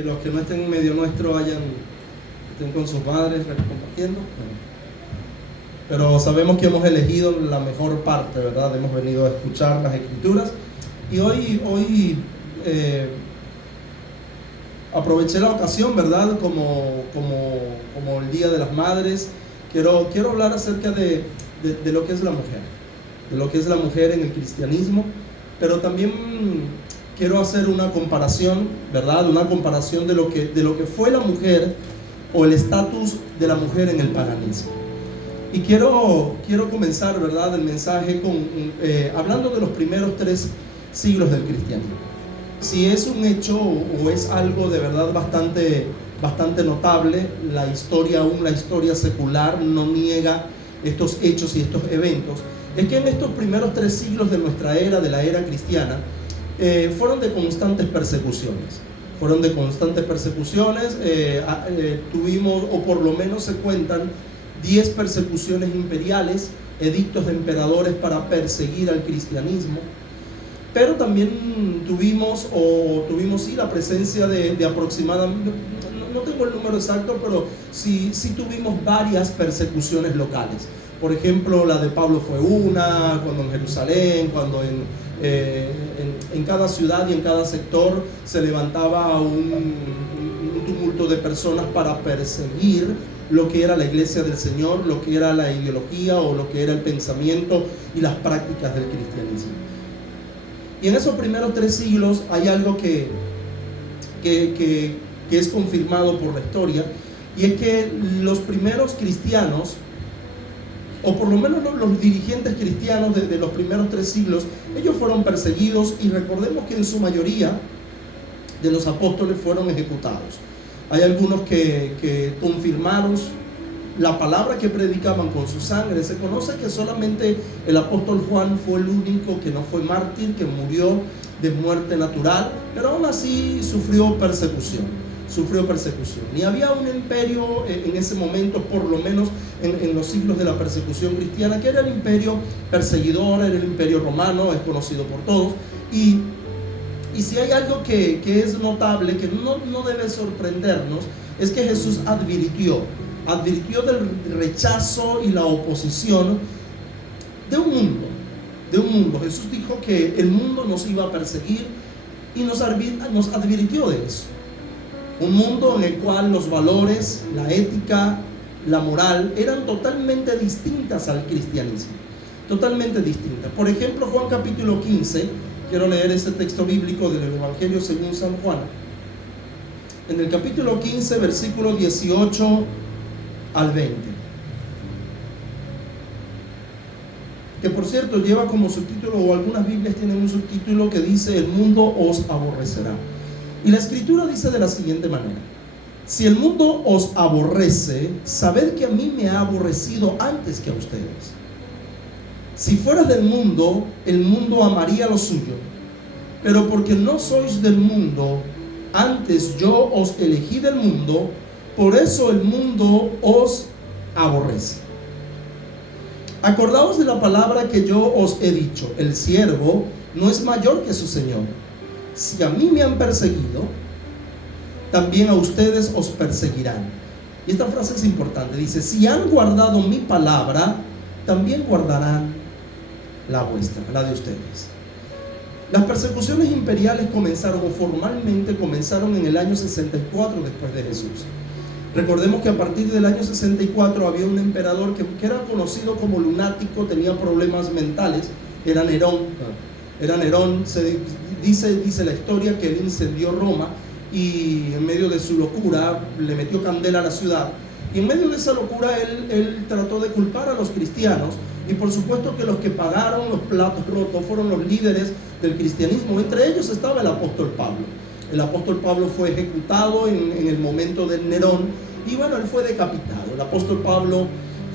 Los que no estén en medio nuestro estén con sus madres compartiendo. Pero sabemos que hemos elegido la mejor parte, ¿verdad? Hemos venido a escuchar las Escrituras. Y hoy aproveché la ocasión, ¿verdad? Como el Día de las Madres. Quiero hablar acerca de lo que es la mujer. De lo que es la mujer en el cristianismo. Pero también quiero hacer una comparación, ¿verdad? Una comparación de lo que fue la mujer o el estatus de la mujer en el paganismo. Y quiero comenzar, ¿verdad?, el mensaje hablando de los primeros 3 siglos del cristianismo. Si es un hecho o es algo de verdad bastante notable, la historia secular no niega estos hechos y estos eventos, es que en estos primeros 3 siglos de nuestra era, de la era cristiana, fueron de constantes persecuciones. Tuvimos, o por lo menos se cuentan, 10 persecuciones imperiales, edictos de emperadores para perseguir al cristianismo. Pero también tuvimos la presencia de aproximadamente, no tengo el número exacto, pero sí tuvimos varias persecuciones locales. Por ejemplo, la de Pablo fue una, cuando en Jerusalén, cuando en cada ciudad y en cada sector se levantaba un tumulto de personas para perseguir lo que era la iglesia del Señor, lo que era la ideología o lo que era el pensamiento y las prácticas del cristianismo. Y en esos primeros 3 siglos hay algo que es confirmado por la historia, y es que los primeros cristianos, o por lo menos los dirigentes cristianos de los primeros 3 siglos, ellos fueron perseguidos, y recordemos que en su mayoría de los apóstoles fueron ejecutados. Hay algunos que confirmaron la palabra que predicaban con su sangre. Se conoce que solamente el apóstol Juan fue el único que no fue mártir, que murió de muerte natural, pero aún así sufrió persecución. Y había un imperio en ese momento, por lo menos en los siglos de la persecución cristiana, que era el imperio perseguidor, era el imperio romano, es conocido por todos. Y si hay algo que es notable, que no debe sorprendernos, es que Jesús advirtió del rechazo y la oposición de un mundo. Jesús dijo que el mundo nos iba a perseguir y nos advirtió de eso. Un mundo en el cual los valores, la ética, la moral eran totalmente distintas al cristianismo. Totalmente distintas. Por ejemplo, Juan capítulo 15, quiero leer este texto bíblico del Evangelio según San Juan. En el capítulo 15, versículo 18 al 20. Que por cierto lleva como subtítulo, o algunas Biblias tienen un subtítulo que dice: el mundo os aborrecerá. Y la Escritura dice de la siguiente manera: si el mundo os aborrece, sabed que a mí me ha aborrecido antes que a ustedes. Si fueras del mundo, el mundo amaría lo suyo, pero porque no sois del mundo, antes yo os elegí del mundo, por eso el mundo os aborrece. Acordaos de la palabra que yo os he dicho: el siervo no es mayor que su señor. Si a mí me han perseguido, también a ustedes os perseguirán. Y esta frase es importante. Dice: si han guardado mi palabra, también guardarán la vuestra, la de ustedes. Las persecuciones imperiales formalmente comenzaron en el año 64 después de Jesús. Recordemos que a partir del año 64 había un emperador que era conocido como lunático, tenía problemas mentales. Era Nerón. Dice la historia que él incendió Roma, y en medio de su locura le metió candela a la ciudad. Y en medio de esa locura él trató de culpar a los cristianos, y por supuesto que los que pagaron los platos rotos fueron los líderes del cristianismo. Entre ellos estaba el apóstol Pablo. El apóstol Pablo fue ejecutado en el momento de Nerón, y bueno, él fue decapitado. El apóstol Pablo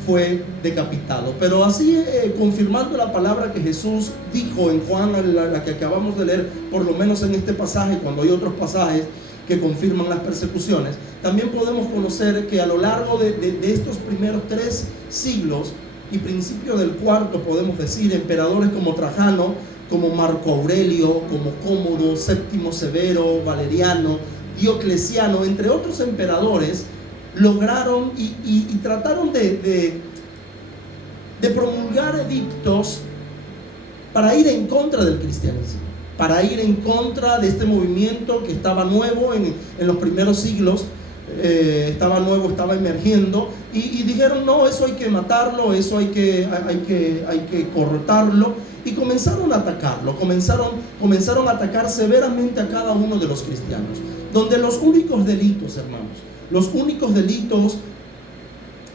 fue decapitado. Pero así, confirmando la palabra que Jesús dijo en Juan, la que acabamos de leer, por lo menos en este pasaje, cuando hay otros pasajes que confirman las persecuciones, también podemos conocer que a lo largo de estos primeros 3 siglos y principio del 4, podemos decir, emperadores como Trajano, como Marco Aurelio, como Cómodo, Séptimo Severo, Valeriano, Diocleciano, entre otros emperadores, lograron y trataron de promulgar edictos para ir en contra del cristianismo, para ir en contra de este movimiento que estaba nuevo en los primeros siglos, estaba nuevo, estaba emergiendo, y dijeron: no, eso hay que matarlo, eso hay que cortarlo, y comenzaron a atacarlo, comenzaron a atacar severamente a cada uno de los cristianos, donde los únicos delitos, hermanos, los únicos delitos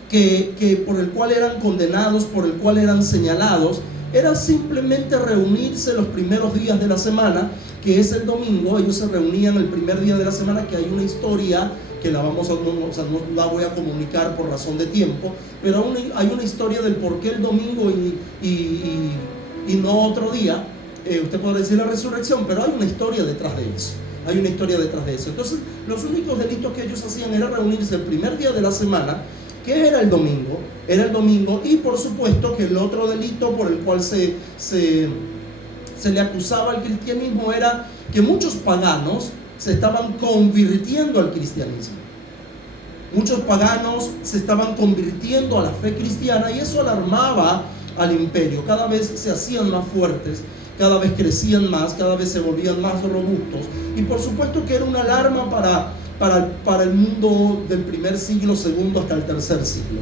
que por el cual eran condenados, por el cual eran señalados, era simplemente reunirse los primeros días de la semana, que es el domingo. Ellos se reunían el primer día de la semana, que hay una historia que no la voy a comunicar por razón de tiempo, pero hay una historia del por qué el domingo y no otro día. Usted podrá decir la resurrección, pero hay una historia detrás de eso. Hay una historia detrás de eso. Entonces, los únicos delitos que ellos hacían era reunirse el primer día de la semana, que era el domingo, y por supuesto que el otro delito por el cual se le acusaba al cristianismo era que muchos paganos se estaban convirtiendo al cristianismo. Muchos paganos se estaban convirtiendo a la fe cristiana, y eso alarmaba al imperio. Cada vez se hacían más fuertes, cada vez crecían más, cada vez se volvían más robustos, y por supuesto que era una alarma para el mundo del primer siglo, segundo hasta el tercer siglo.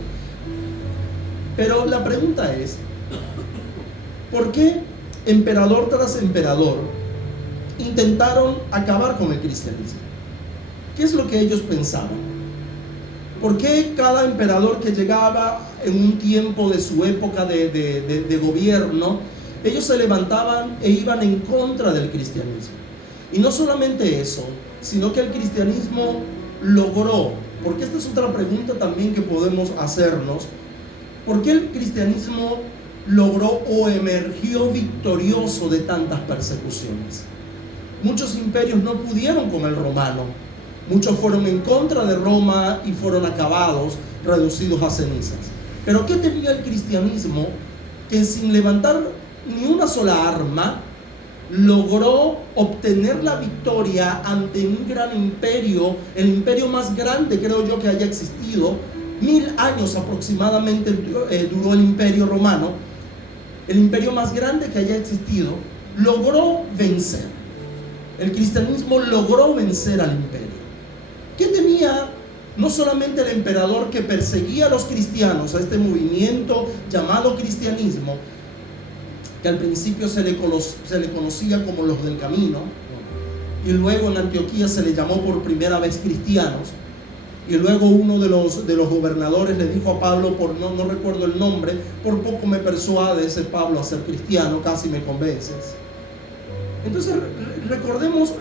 Pero la pregunta es: ¿por qué emperador tras emperador intentaron acabar con el cristianismo? ¿Qué es lo que ellos pensaban? ¿Por qué cada emperador que llegaba en un tiempo de su época de gobierno, ellos se levantaban e iban en contra del cristianismo? Y no solamente eso, sino que el cristianismo logró, porque esta es otra pregunta también que podemos hacernos: ¿por qué el cristianismo logró o emergió victorioso de tantas persecuciones? Muchos imperios no pudieron con el romano, muchos fueron en contra de Roma y fueron acabados, reducidos a cenizas. Pero ¿qué tenía el cristianismo que sin levantar ni una sola arma logró obtener la victoria ante un gran imperio, el imperio más grande, creo yo, que haya existido? 1000 años aproximadamente duró el imperio romano, el imperio más grande que haya existido. Logró vencer, el cristianismo logró vencer al imperio. ¿Qué tenía no solamente el emperador que perseguía a los cristianos, a este movimiento llamado cristianismo, que al principio se le conocía como los del camino, y luego en Antioquía se le llamó por primera vez cristianos, y luego uno de los gobernadores le dijo a Pablo, no recuerdo el nombre: por poco me persuades, Pablo, a ser cristiano, casi me convences. Entonces recordemos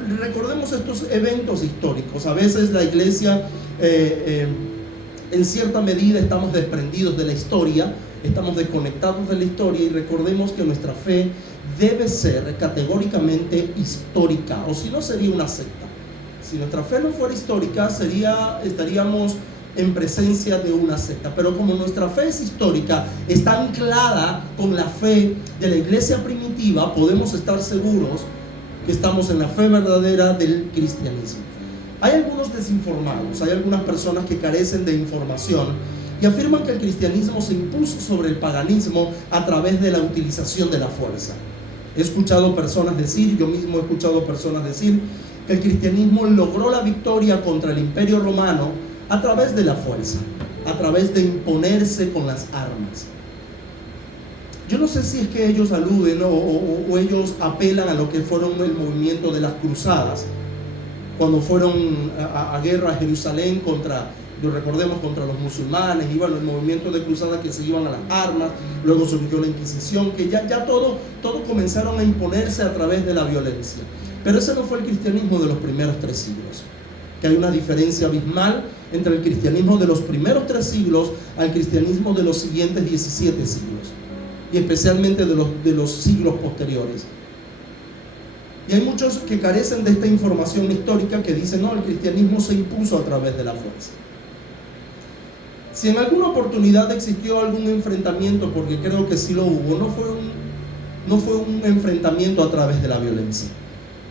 estos eventos históricos. A veces la iglesia, en cierta medida, estamos desprendidos de la historia, estamos desconectados de la historia, y recordemos que nuestra fe debe ser categóricamente histórica, o si no sería una secta. Si nuestra fe no fuera histórica, estaríamos en presencia de una secta. Pero como nuestra fe es histórica, está anclada con la fe de la iglesia primitiva, podemos estar seguros que estamos en la fe verdadera del cristianismo. Hay algunos desinformados, hay algunas personas que carecen de información y afirman que el cristianismo se impuso sobre el paganismo a través de la utilización de la fuerza. He escuchado personas decir, yo mismo he escuchado personas decir, que el cristianismo logró la victoria contra el imperio romano a través de la fuerza, a través de imponerse con las armas. Yo no sé si es que ellos aluden o ellos apelan a lo que fueron el movimiento de las cruzadas, cuando fueron a guerra a Jerusalén recordemos, contra los musulmanes, y bueno, el movimiento de cruzada que se iban a las armas, luego surgió la Inquisición, que ya todo comenzaron a imponerse a través de la violencia. Pero ese no fue el cristianismo de los primeros 3 siglos, que hay una diferencia abismal entre el cristianismo de los primeros 3 siglos al cristianismo de los siguientes 17 siglos, y especialmente de los siglos posteriores. Y hay muchos que carecen de esta información histórica, que dicen: no, el cristianismo se impuso a través de la fuerza. Si en alguna oportunidad existió algún enfrentamiento, porque creo que sí lo hubo, no fue un enfrentamiento a través de la violencia,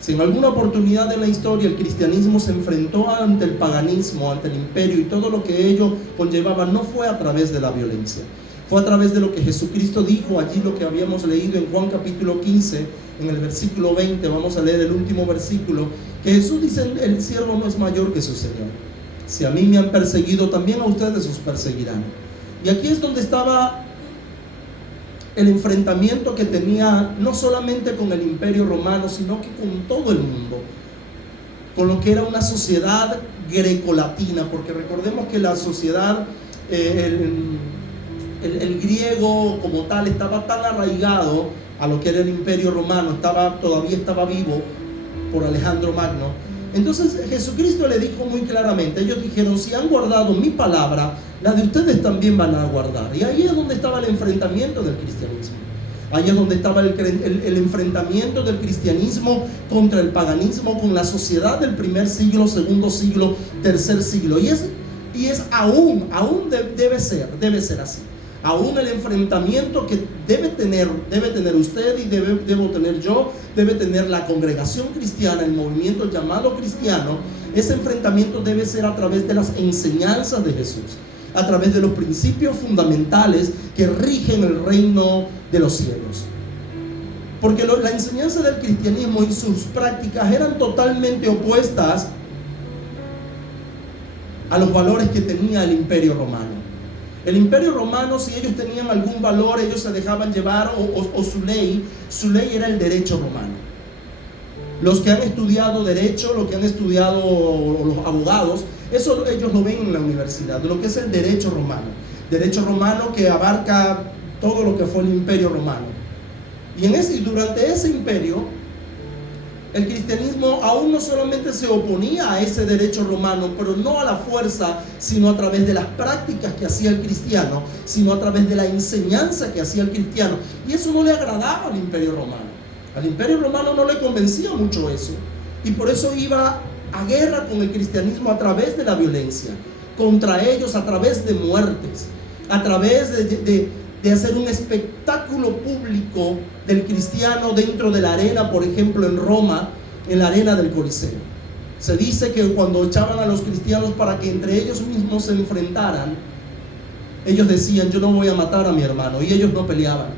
Si en alguna oportunidad en la historia el cristianismo se enfrentó ante el paganismo, ante el imperio y todo lo que ello conllevaba, no fue a través de la violencia. Fue a través de lo que Jesucristo dijo allí, lo que habíamos leído en Juan capítulo 15, en el versículo 20, vamos a leer el último versículo, que Jesús dice: el siervo no es mayor que su Señor. Si a mí me han perseguido, también a ustedes os perseguirán. Y aquí es donde estaba el enfrentamiento que tenía no solamente con el imperio romano, sino que con todo el mundo, con lo que era una sociedad grecolatina, porque recordemos que la sociedad, el griego como tal estaba tan arraigado a lo que era el imperio romano, todavía estaba vivo por Alejandro Magno. Entonces Jesucristo le dijo muy claramente, ellos dijeron: si han guardado mi palabra, la de ustedes también van a guardar. Y ahí es donde estaba el enfrentamiento del cristianismo. Ahí es donde estaba el enfrentamiento del cristianismo contra el paganismo, con la sociedad del primer siglo, segundo siglo, tercer siglo. Y es aún debe ser así. Aún el enfrentamiento que debe tener usted y debo tener yo, debe tener la congregación cristiana, el movimiento llamado cristiano. Ese enfrentamiento debe ser a través de las enseñanzas de Jesús, a través de los principios fundamentales que rigen el reino de los cielos. Porque la enseñanza del cristianismo y sus prácticas eran totalmente opuestas a los valores que tenía el imperio romano. El imperio romano, si ellos tenían algún valor, ellos se dejaban llevar, o su ley era el derecho romano. Los que han estudiado derecho, los que han estudiado los abogados, eso ellos lo ven en la universidad, de lo que es el derecho romano que abarca todo lo que fue el imperio romano. Y durante ese imperio, el cristianismo aún no solamente se oponía a ese derecho romano, pero no a la fuerza, sino a través de las prácticas que hacía el cristiano, sino a través de la enseñanza que hacía el cristiano. Y eso no le agradaba al imperio romano. Al imperio romano no le convencía mucho eso. Y por eso iba a guerra con el cristianismo a través de la violencia, contra ellos a través de muertes, a través de hacer un espectáculo público del cristiano dentro de la arena, por ejemplo en Roma, en la arena del Coliseo. Se dice que cuando echaban a los cristianos para que entre ellos mismos se enfrentaran, ellos decían: yo no voy a matar a mi hermano, y ellos no peleaban,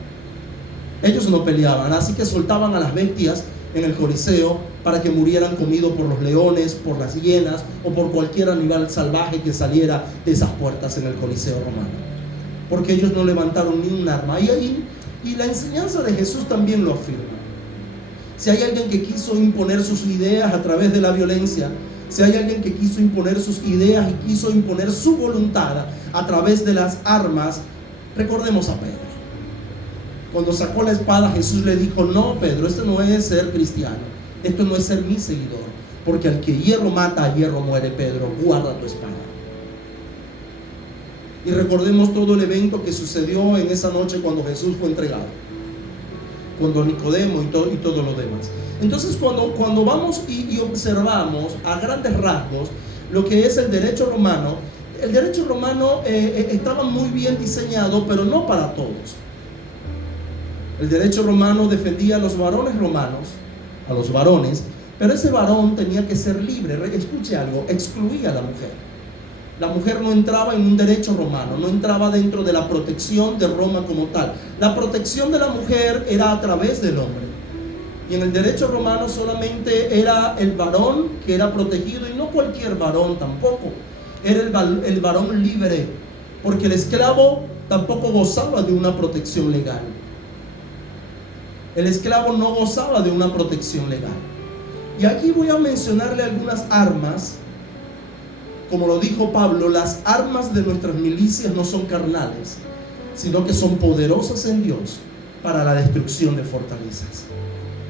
así que soltaban a las bestias en el Coliseo para que murieran comidos por los leones, por las hienas o por cualquier animal salvaje que saliera de esas puertas en el Coliseo romano, porque ellos no levantaron ni un arma. Y la enseñanza de Jesús también lo afirma. Si hay alguien que quiso imponer sus ideas a través de la violencia, si hay alguien que quiso imponer sus ideas y quiso imponer su voluntad a través de las armas, recordemos a Pedro. Cuando sacó la espada, Jesús le dijo: no, Pedro, esto no es ser cristiano, esto no es ser mi seguidor, porque al que hierro mata, a hierro muere. Pedro, guarda tu espada. Y recordemos todo el evento que sucedió en esa noche cuando Jesús fue entregado, cuando Nicodemo y todo lo demás. Entonces cuando vamos y observamos a grandes rasgos lo que es el derecho romano estaba muy bien diseñado, pero no para todos. El derecho romano defendía a los varones romanos, a los varones, pero ese varón tenía que ser libre. Escuche algo: excluía a la mujer. La mujer no entraba en un derecho romano, no entraba dentro de la protección de Roma como tal. La protección de la mujer era a través del hombre. Y en el derecho romano solamente era el varón que era protegido, y no cualquier varón tampoco. Era el varón libre, porque el esclavo tampoco gozaba de una protección legal. El esclavo no gozaba de una protección legal. Y aquí voy a mencionarle algunas armas. Como lo dijo Pablo, las armas de nuestras milicias no son carnales, sino que son poderosas en Dios para la destrucción de fortalezas.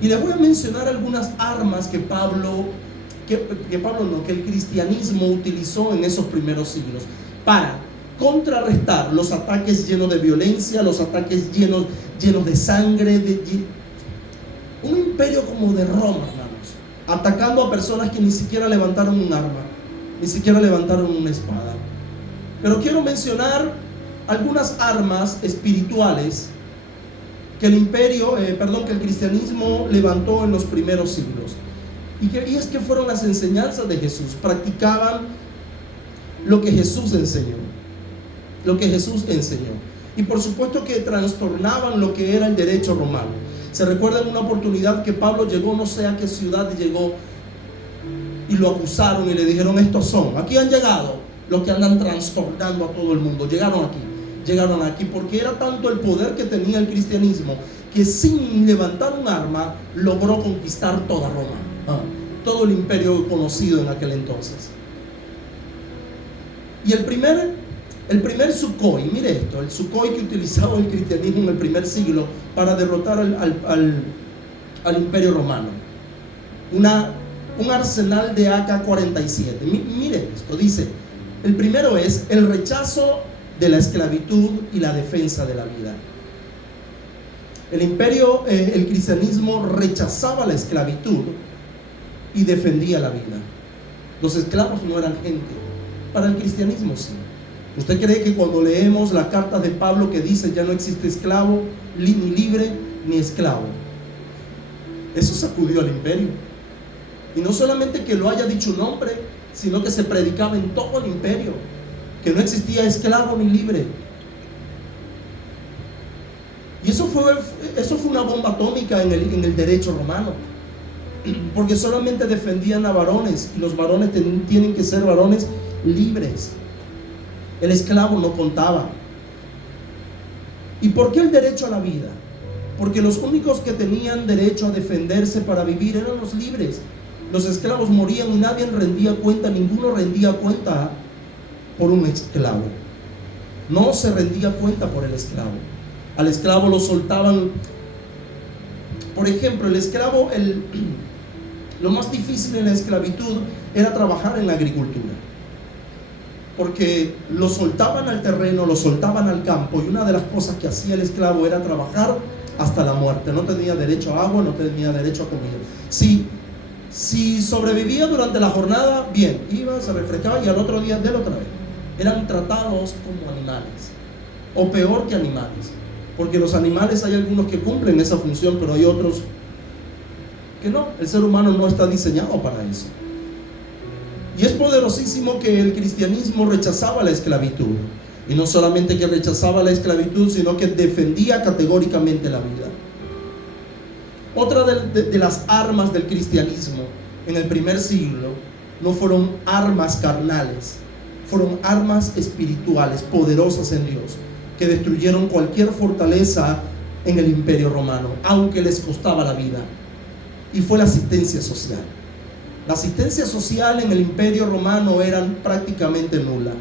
Y les voy a mencionar algunas armas que el cristianismo utilizó en esos primeros siglos para contrarrestar los ataques llenos de violencia, los ataques llenos de sangre, un imperio como de Roma, hermanos, atacando a personas que ni siquiera levantaron un arma, ni siquiera levantaron una espada. Pero quiero mencionar algunas armas espirituales que el cristianismo levantó en los primeros siglos. Y es que fueron las enseñanzas de Jesús. Practicaban lo que Jesús enseñó. Lo que Jesús enseñó. Y por supuesto que trastornaban lo que era el derecho romano. Se recuerda en una oportunidad que Pablo llegó, no sé a qué ciudad llegó, y lo acusaron y le dijeron: estos son, aquí han llegado los que andan trastornando a todo el mundo. Llegaron aquí porque era tanto el poder que tenía el cristianismo que sin levantar un arma logró conquistar toda Roma, todo el imperio conocido en aquel entonces. Y el primer Sukhoi, mire esto, el Sukhoi que utilizaba el cristianismo en el primer siglo para derrotar al imperio romano, un arsenal de AK-47. Mire esto, dice: el primero es el rechazo de la esclavitud y la defensa de la vida. El cristianismo rechazaba la esclavitud y defendía la vida. Los esclavos no eran gente, para el cristianismo sí. ¿Usted cree que cuando leemos la carta de Pablo que dice ya no existe esclavo, ni libre, ni esclavo? Eso sacudió al imperio. Y no solamente que lo haya dicho un hombre, sino que se predicaba en todo el imperio que no existía esclavo ni libre. Y eso fue una bomba atómica en el derecho romano, porque solamente defendían a varones, y los varones tienen que ser varones libres. El esclavo no contaba. ¿Y por qué el derecho a la vida? Porque los únicos que tenían derecho a defenderse para vivir eran los libres. Los esclavos morían y nadie rendía cuenta, ninguno rendía cuenta por un esclavo. No se rendía cuenta por el esclavo. Al esclavo lo soltaban. Por ejemplo, el esclavo, lo más difícil en la esclavitud era trabajar en la agricultura, porque lo soltaban al terreno, lo soltaban al campo, y una de las cosas que hacía el esclavo era trabajar hasta la muerte. No tenía derecho a agua, no tenía derecho a comida. Si sobrevivía durante la jornada, bien, iba, se refrescaba y al otro día de otra vez. Eran tratados como animales, o peor que animales, porque los animales hay algunos que cumplen esa función, pero hay otros que no. El ser humano no está diseñado para eso. Y es poderosísimo que el cristianismo rechazaba la esclavitud, y no solamente que rechazaba la esclavitud, sino que defendía categóricamente la vida. Otra de las armas del cristianismo en el primer siglo no fueron armas carnales, fueron armas espirituales poderosas en Dios, que destruyeron cualquier fortaleza en el imperio romano, aunque les costaba la vida. Y fue la asistencia social. La asistencia social en el imperio romano era prácticamente nula.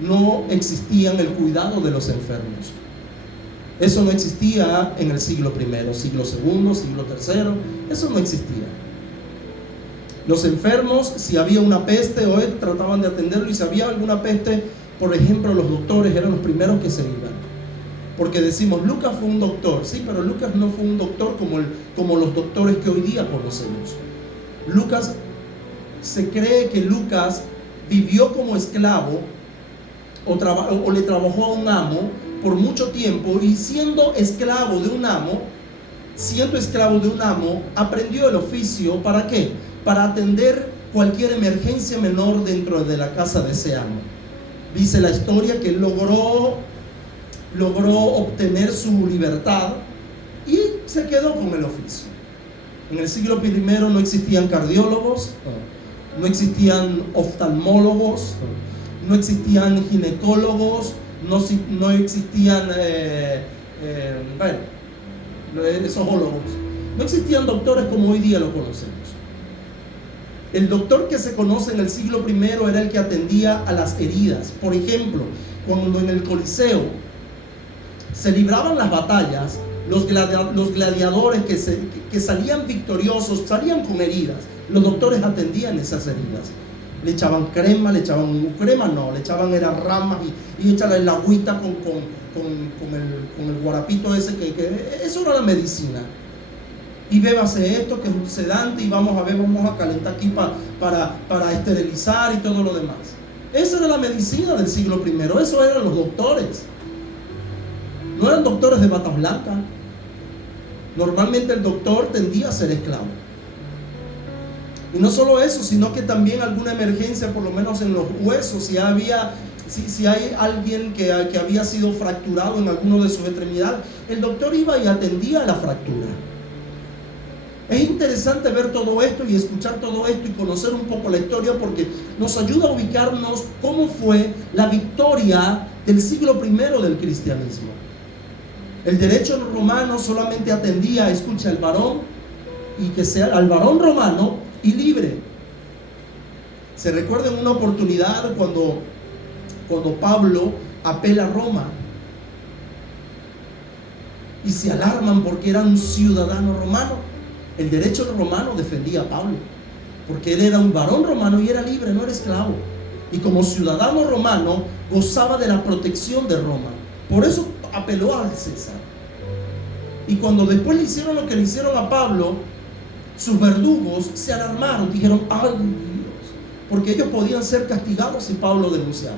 No existía el cuidado de los enfermos. Eso no existía en el siglo I, siglo II, siglo III. Eso no existía. Los enfermos, si había una peste, hoy trataban de atenderlo, y si había alguna peste, por ejemplo, los doctores eran los primeros que se iban. Porque decimos, Lucas fue un doctor. Sí, pero Lucas no fue un doctor como los doctores que hoy día conocemos. Se cree que Lucas vivió como esclavo o le trabajó a un amo por mucho tiempo, y siendo esclavo de un amo, aprendió el oficio. ¿Para qué? Para atender cualquier emergencia menor dentro de la casa de ese amo. Dice la historia que él logró obtener su libertad y se quedó con el oficio. En el siglo I no existían cardiólogos, no existían oftalmólogos, no existían ginecólogos, no existían esojólogos. No existían doctores como hoy día lo conocemos. El doctor que se conoce en el siglo I era el que atendía a las heridas. Por ejemplo, cuando en el Coliseo se libraban las batallas, los gladiadores que salían victoriosos, salían con heridas. Los doctores atendían esas heridas. Le echaban crema, le echaban era ramas y échale el agüita con el guarapito ese, que eso era la medicina. Y bébase esto que es un sedante, y vamos a calentar aquí para esterilizar y todo lo demás. Esa era la medicina del siglo I. Eso eran los doctores. No eran doctores de bata blanca. Normalmente el doctor tendía a ser esclavo. Y no solo eso, sino que también alguna emergencia, por lo menos en los huesos, si hay alguien que había sido fracturado en alguno de sus extremidades, el doctor iba y atendía la fractura. Es interesante ver todo esto y escuchar todo esto y conocer un poco la historia, porque nos ayuda a ubicarnos cómo fue la victoria del siglo I del cristianismo. El derecho romano solamente atendía, escucha, al varón, y que sea al varón romano y libre. Se recuerda en una oportunidad cuando Pablo apela a Roma y se alarman porque era un ciudadano romano. El derecho romano defendía a Pablo porque él era un varón romano y era libre, no era esclavo, y como ciudadano romano gozaba de la protección de Roma. Por eso apeló al César. Y cuando después le hicieron lo que le hicieron a Pablo, sus verdugos se alarmaron, dijeron: ¡ay, Dios! Porque ellos podían ser castigados si Pablo denunciaba.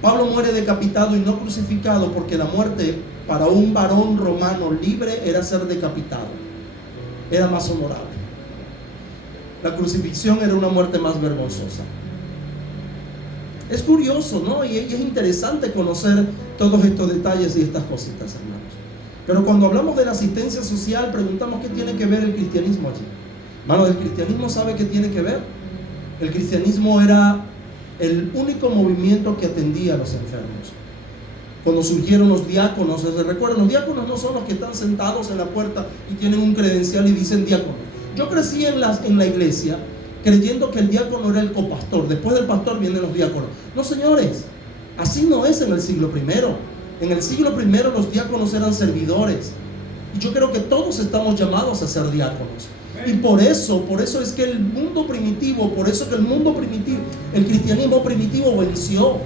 Pablo muere decapitado y no crucificado, porque la muerte para un varón romano libre era ser decapitado, era más honorable. La crucifixión era una muerte más vergonzosa. Es curioso, ¿no? Y es interesante conocer todos estos detalles y estas cositas, hermanos. Pero cuando hablamos de la asistencia social, preguntamos: ¿qué tiene que ver el cristianismo allí? Hermano, el cristianismo sabe qué tiene que ver. El cristianismo era el único movimiento que atendía a los enfermos. Cuando surgieron los diáconos, ¿se recuerdan? Los diáconos no son los que están sentados en la puerta y tienen un credencial y dicen diácono. Yo crecí en la iglesia creyendo que el diácono era el copastor. Después del pastor vienen los diáconos. No, señores, así no es en el siglo I. En el siglo I los diáconos eran servidores. Y yo creo que todos estamos llamados a ser diáconos. Y por eso es que el cristianismo primitivo venció.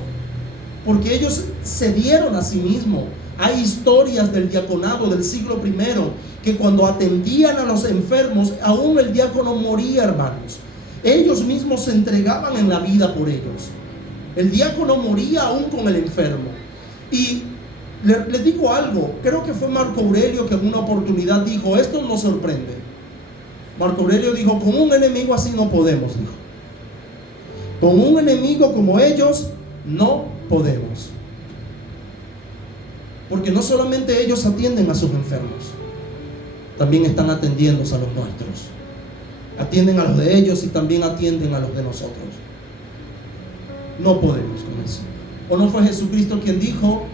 Porque ellos se dieron a sí mismos. Hay historias del diaconado del siglo I que cuando atendían a los enfermos, aún el diácono moría, hermanos. Ellos mismos se entregaban en la vida por ellos. El diácono moría aún con el enfermo. Y les digo algo, creo que fue Marco Aurelio que en una oportunidad dijo: esto nos sorprende. Marco Aurelio dijo: con un enemigo así no podemos, dijo. Con un enemigo como ellos no podemos. Porque no solamente ellos atienden a sus enfermos, también están atendiendo a los nuestros. Atienden a los de ellos y también atienden a los de nosotros. No podemos con eso. ¿O no fue Jesucristo quien dijo: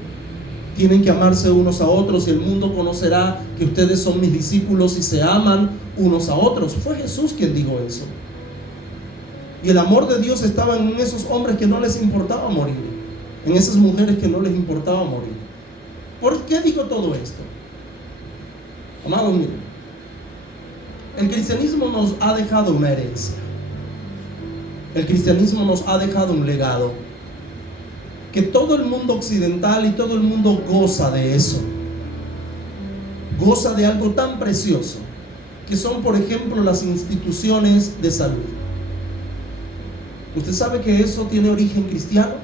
tienen que amarse unos a otros y el mundo conocerá que ustedes son mis discípulos si se aman unos a otros? Fue Jesús quien dijo eso. Y el amor de Dios estaba en esos hombres que no les importaba morir, en esas mujeres que no les importaba morir. ¿Por qué digo todo esto? Amados, miren, el cristianismo nos ha dejado una herencia. El cristianismo nos ha dejado un legado que todo el mundo occidental y todo el mundo goza de eso. Goza de algo tan precioso que son, por ejemplo, las instituciones de salud. ¿Usted sabe que eso tiene origen cristiano?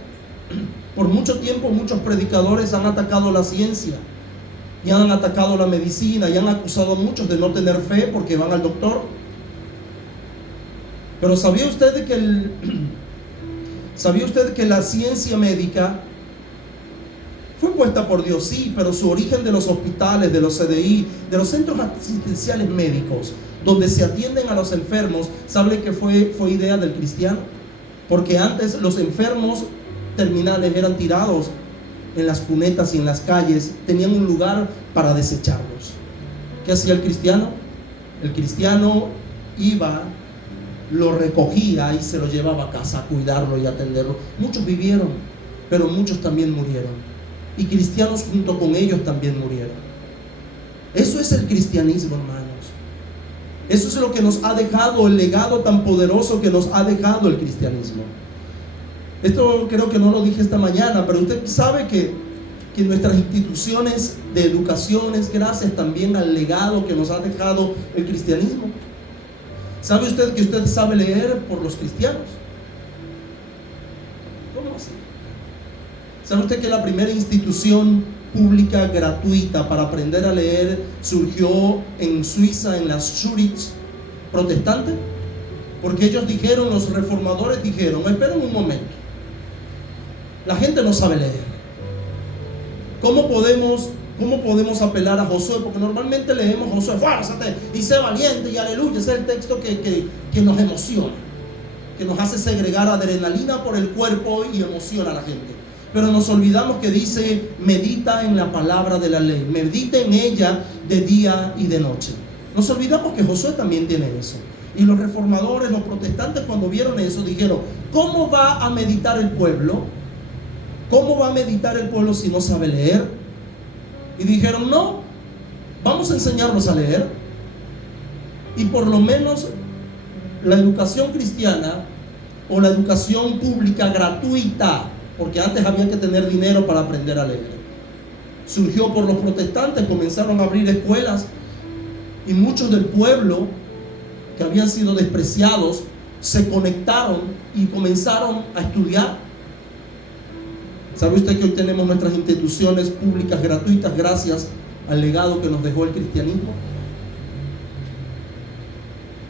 Por mucho tiempo muchos predicadores han atacado la ciencia y han atacado la medicina y han acusado a muchos de no tener fe porque van al doctor. Pero ¿sabía usted que la ciencia médica fue puesta por Dios? Sí, pero su origen de los hospitales, de los CDI, de los centros asistenciales médicos, donde se atienden a los enfermos, ¿sabe que fue idea del cristiano? Porque antes los enfermos terminales eran tirados en las cunetas y en las calles, tenían un lugar para desecharlos. ¿Qué hacía el cristiano? El cristiano iba, lo recogía y se lo llevaba a casa a cuidarlo y atenderlo. Muchos vivieron, pero muchos también murieron, y cristianos junto con ellos también murieron. Eso es el cristianismo, hermanos. Eso es lo que nos ha dejado, el legado tan poderoso que nos ha dejado el cristianismo. Esto creo que no lo dije esta mañana, pero usted sabe que nuestras instituciones de educación es gracias también al legado que nos ha dejado el cristianismo. ¿Sabe usted que usted sabe leer por los cristianos? ¿Cómo así? ¿Sabe usted que la primera institución pública gratuita para aprender a leer surgió en Suiza, en las Zurich? protestante? Porque ellos dijeron, los reformadores dijeron, esperen un momento, la gente no sabe leer. ¿Cómo podemos apelar a Josué? Porque normalmente leemos Josué, fuérzate y sé valiente y aleluya. Ese es el texto que nos emociona, que nos hace segregar adrenalina por el cuerpo y emociona a la gente. Pero nos olvidamos que dice, medita en la palabra de la ley, medita en ella de día y de noche. Nos olvidamos que Josué también tiene eso. Y los reformadores, los protestantes, cuando vieron eso, dijeron, ¿cómo va a meditar el pueblo? ¿Cómo va a meditar el pueblo si no sabe leer? Y dijeron, no, vamos a enseñarlos a leer. Y por lo menos la educación cristiana o la educación pública gratuita, porque antes había que tener dinero para aprender a leer, surgió por los protestantes. Comenzaron a abrir escuelas y muchos del pueblo que habían sido despreciados se conectaron y comenzaron a estudiar. ¿Sabe usted que hoy tenemos nuestras instituciones públicas gratuitas gracias al legado que nos dejó el cristianismo?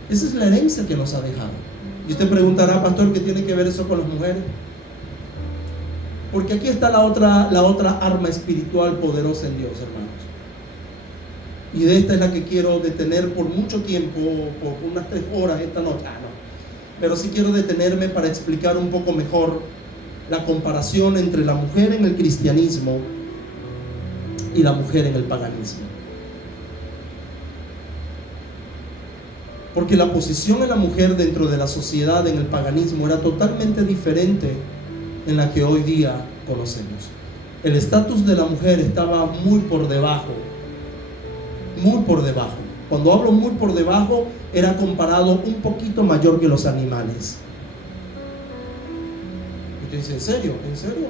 Esa es la herencia que nos ha dejado. Y usted preguntará, pastor, ¿qué tiene que ver eso con las mujeres? Porque aquí está la otra arma espiritual poderosa en Dios, hermanos. Y de esta es la que quiero detener por mucho tiempo, por unas 3 horas esta noche. Pero sí quiero detenerme para explicar un poco mejor la comparación entre la mujer en el cristianismo y la mujer en el paganismo. Porque la posición de la mujer dentro de la sociedad en el paganismo era totalmente diferente en la que hoy día conocemos. El estatus de la mujer estaba muy por debajo. Muy por debajo. Cuando hablo muy por debajo, era comparado un poquito mayor que los animales. Y usted dice, ¿en serio? ¿En serio?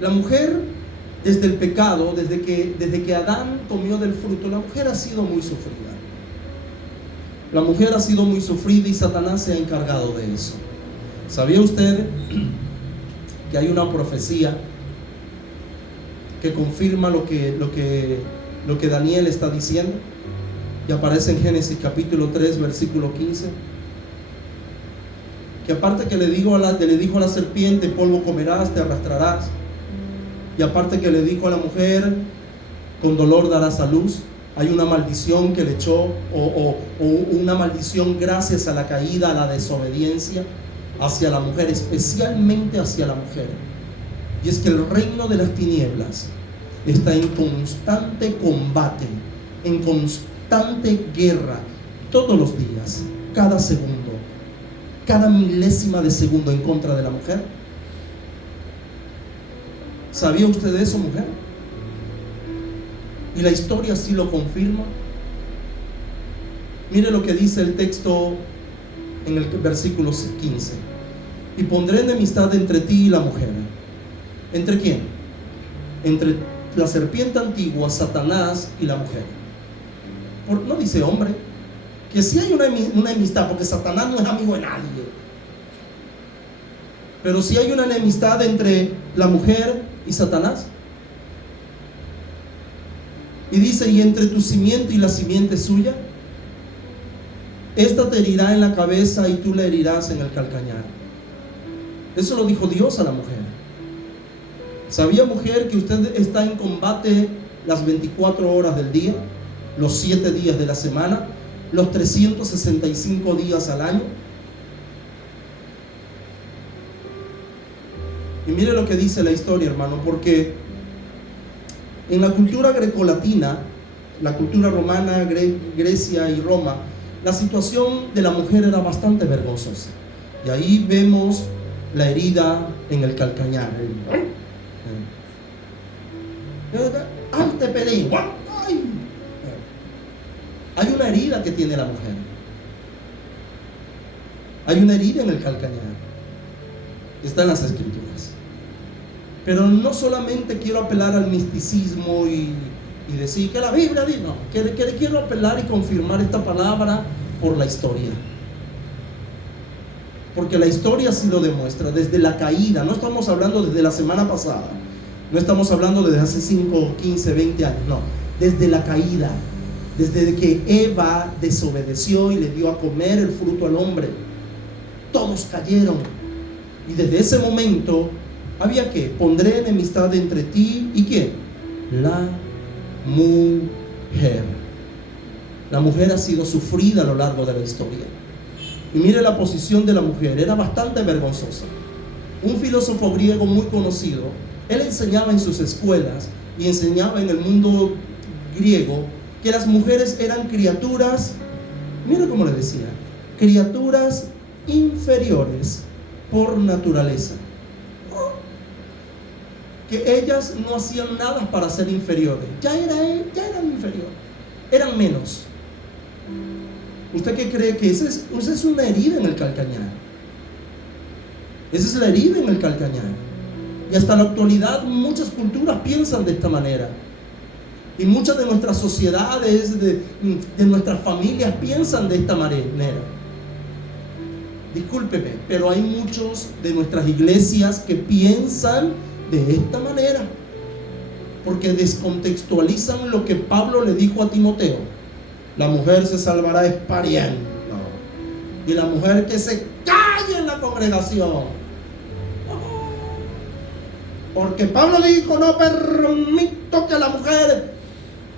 La mujer, desde el pecado, desde que Adán comió del fruto, la mujer ha sido muy sufrida. La mujer ha sido muy sufrida y Satanás se ha encargado de eso. ¿Sabía usted que hay una profecía que confirma lo que Daniel está diciendo? Y aparece en Génesis capítulo 3, versículo 15. Que aparte que le dijo a la serpiente, polvo comerás, te arrastrarás. Y aparte que le dijo a la mujer, con dolor darás a luz. Hay una maldición que le echó, o una maldición gracias a la caída, a la desobediencia hacia la mujer, especialmente hacia la mujer. Y es que el reino de las tinieblas está en constante combate, en constante guerra, todos los días, cada segundo, cada milésima de segundo en contra de la mujer. ¿Sabía usted de eso, mujer? Y la historia sí lo confirma. Mire lo que dice el texto en el versículo 15. Y pondré enemistad entre ti y la mujer. ¿Entre quién? Entre la serpiente antigua, Satanás, y la mujer. No dice hombre. Que sí hay una enemistad, porque Satanás no es amigo de nadie. Pero sí hay una enemistad entre la mujer y Satanás. Y dice, y entre tu simiente y la simiente suya, esta te herirá en la cabeza y tú la herirás en el calcañar. Eso lo dijo Dios a la mujer. ¿Sabía, mujer, que usted está en combate las 24 horas del día, los 7 días de la semana, los 365 días al año? Y mire lo que dice la historia, hermano, porque en la cultura grecolatina, la cultura romana, Grecia y Roma, la situación de la mujer era bastante vergonzosa. Y ahí vemos la herida en el calcañar. ¡Ay, te peleé! ¡Ay! Hay una herida que tiene la mujer. Hay una herida en el calcañar. Está en las escrituras. Pero no solamente quiero apelar al misticismo y decir que la Biblia dice, no, quiero apelar y confirmar esta palabra por la historia. Porque la historia sí lo demuestra, desde la caída. No estamos hablando desde la semana pasada, no estamos hablando desde hace 5, 15, 20 años, no, desde la caída. Desde que Eva desobedeció y le dio a comer el fruto al hombre, todos cayeron. Y desde ese momento había que pondré enemistad entre ti y ¿quién? La mujer. La mujer ha sido sufrida a lo largo de la historia. Y mire la posición de la mujer, era bastante vergonzosa. Un filósofo griego muy conocido, él enseñaba en sus escuelas y enseñaba en el mundo griego que las mujeres eran criaturas, mira cómo le decía, criaturas inferiores por naturaleza. Que ellas no hacían nada para ser inferiores, ya eran inferiores, eran menos. ¿Usted qué cree? Que esa es una herida en el calcañar. Esa es la herida en el calcañar. Y hasta la actualidad muchas culturas piensan de esta manera. Y muchas de nuestras sociedades, de nuestras familias piensan de esta manera. Discúlpeme, pero hay muchos de nuestras iglesias que piensan de esta manera, porque descontextualizan lo que Pablo le dijo a Timoteo: la mujer se salvará espariendo, y la mujer que se calle en la congregación, porque Pablo dijo: no permito que la mujer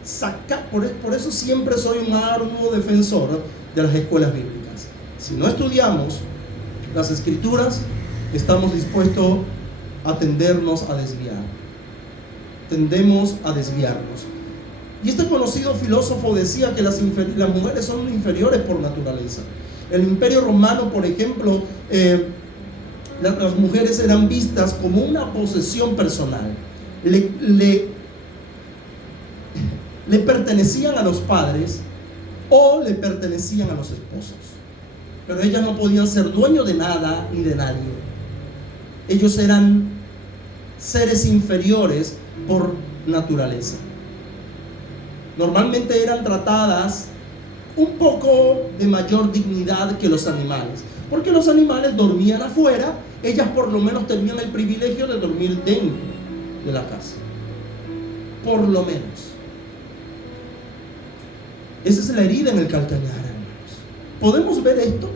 saca. Por eso siempre soy un arduo defensor de las escuelas bíblicas. Si no estudiamos las escrituras, estamos dispuestos a tendernos a desviar. Tendemos a desviarnos. Y este conocido filósofo decía que las mujeres son inferiores por naturaleza. El Imperio Romano, por ejemplo, las mujeres eran vistas como una posesión personal. Le pertenecían a los padres o le pertenecían a los esposos. Pero ellas no podían ser dueños de nada ni de nadie. Ellos eran seres inferiores por naturaleza. Normalmente eran tratadas un poco de mayor dignidad que los animales, porque los animales dormían afuera, ellas por lo menos tenían el privilegio de dormir dentro de la casa, por lo menos. Esa es la herida en el calcañar, hermanos. ¿Podemos ver esto?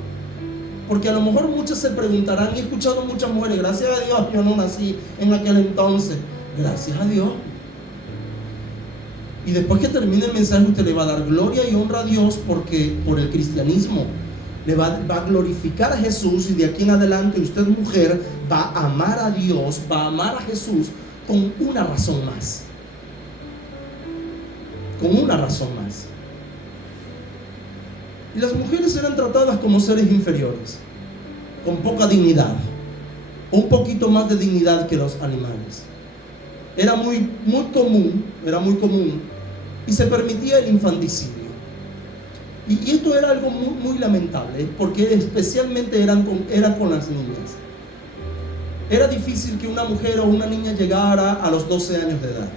Porque a lo mejor muchas se preguntarán, y he escuchado muchas mujeres: gracias a Dios yo no nací en aquel entonces. Gracias a Dios. Y después que termine el mensaje, usted le va a dar gloria y honra a Dios, porque por el cristianismo le va a glorificar a Jesús, y de aquí en adelante usted, mujer, va a amar a Dios, va a amar a Jesús con una razón más. Con una razón más. Y las mujeres eran tratadas como seres inferiores, con poca dignidad, un poquito más de dignidad que los animales. Era muy común, y se permitía el infanticidio. Y esto era algo muy lamentable, porque especialmente eran con las niñas. Era difícil que una mujer o una niña llegara a los 12 años de edad.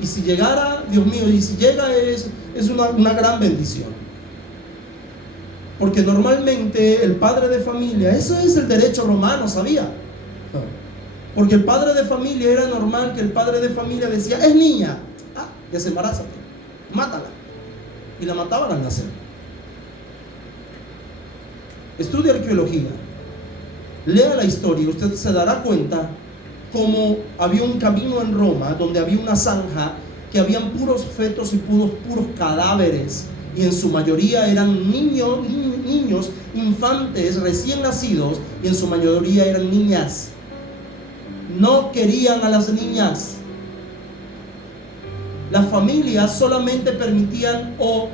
Y si llegara, Dios mío, y si llega es una gran bendición. Porque normalmente el padre de familia, eso es el derecho romano, ¿sabía? Porque el padre de familia, era normal que el padre de familia decía: es niña, desembarázate, mátala. Y la mataban al nacer. Estudia arqueología, lea la historia, y usted se dará cuenta cómo había un camino en Roma donde había una zanja que habían puros fetos y puros cadáveres, y en su mayoría eran niños, infantes recién nacidos, y en su mayoría eran niñas. No querían a las niñas. Las familias solamente permitían o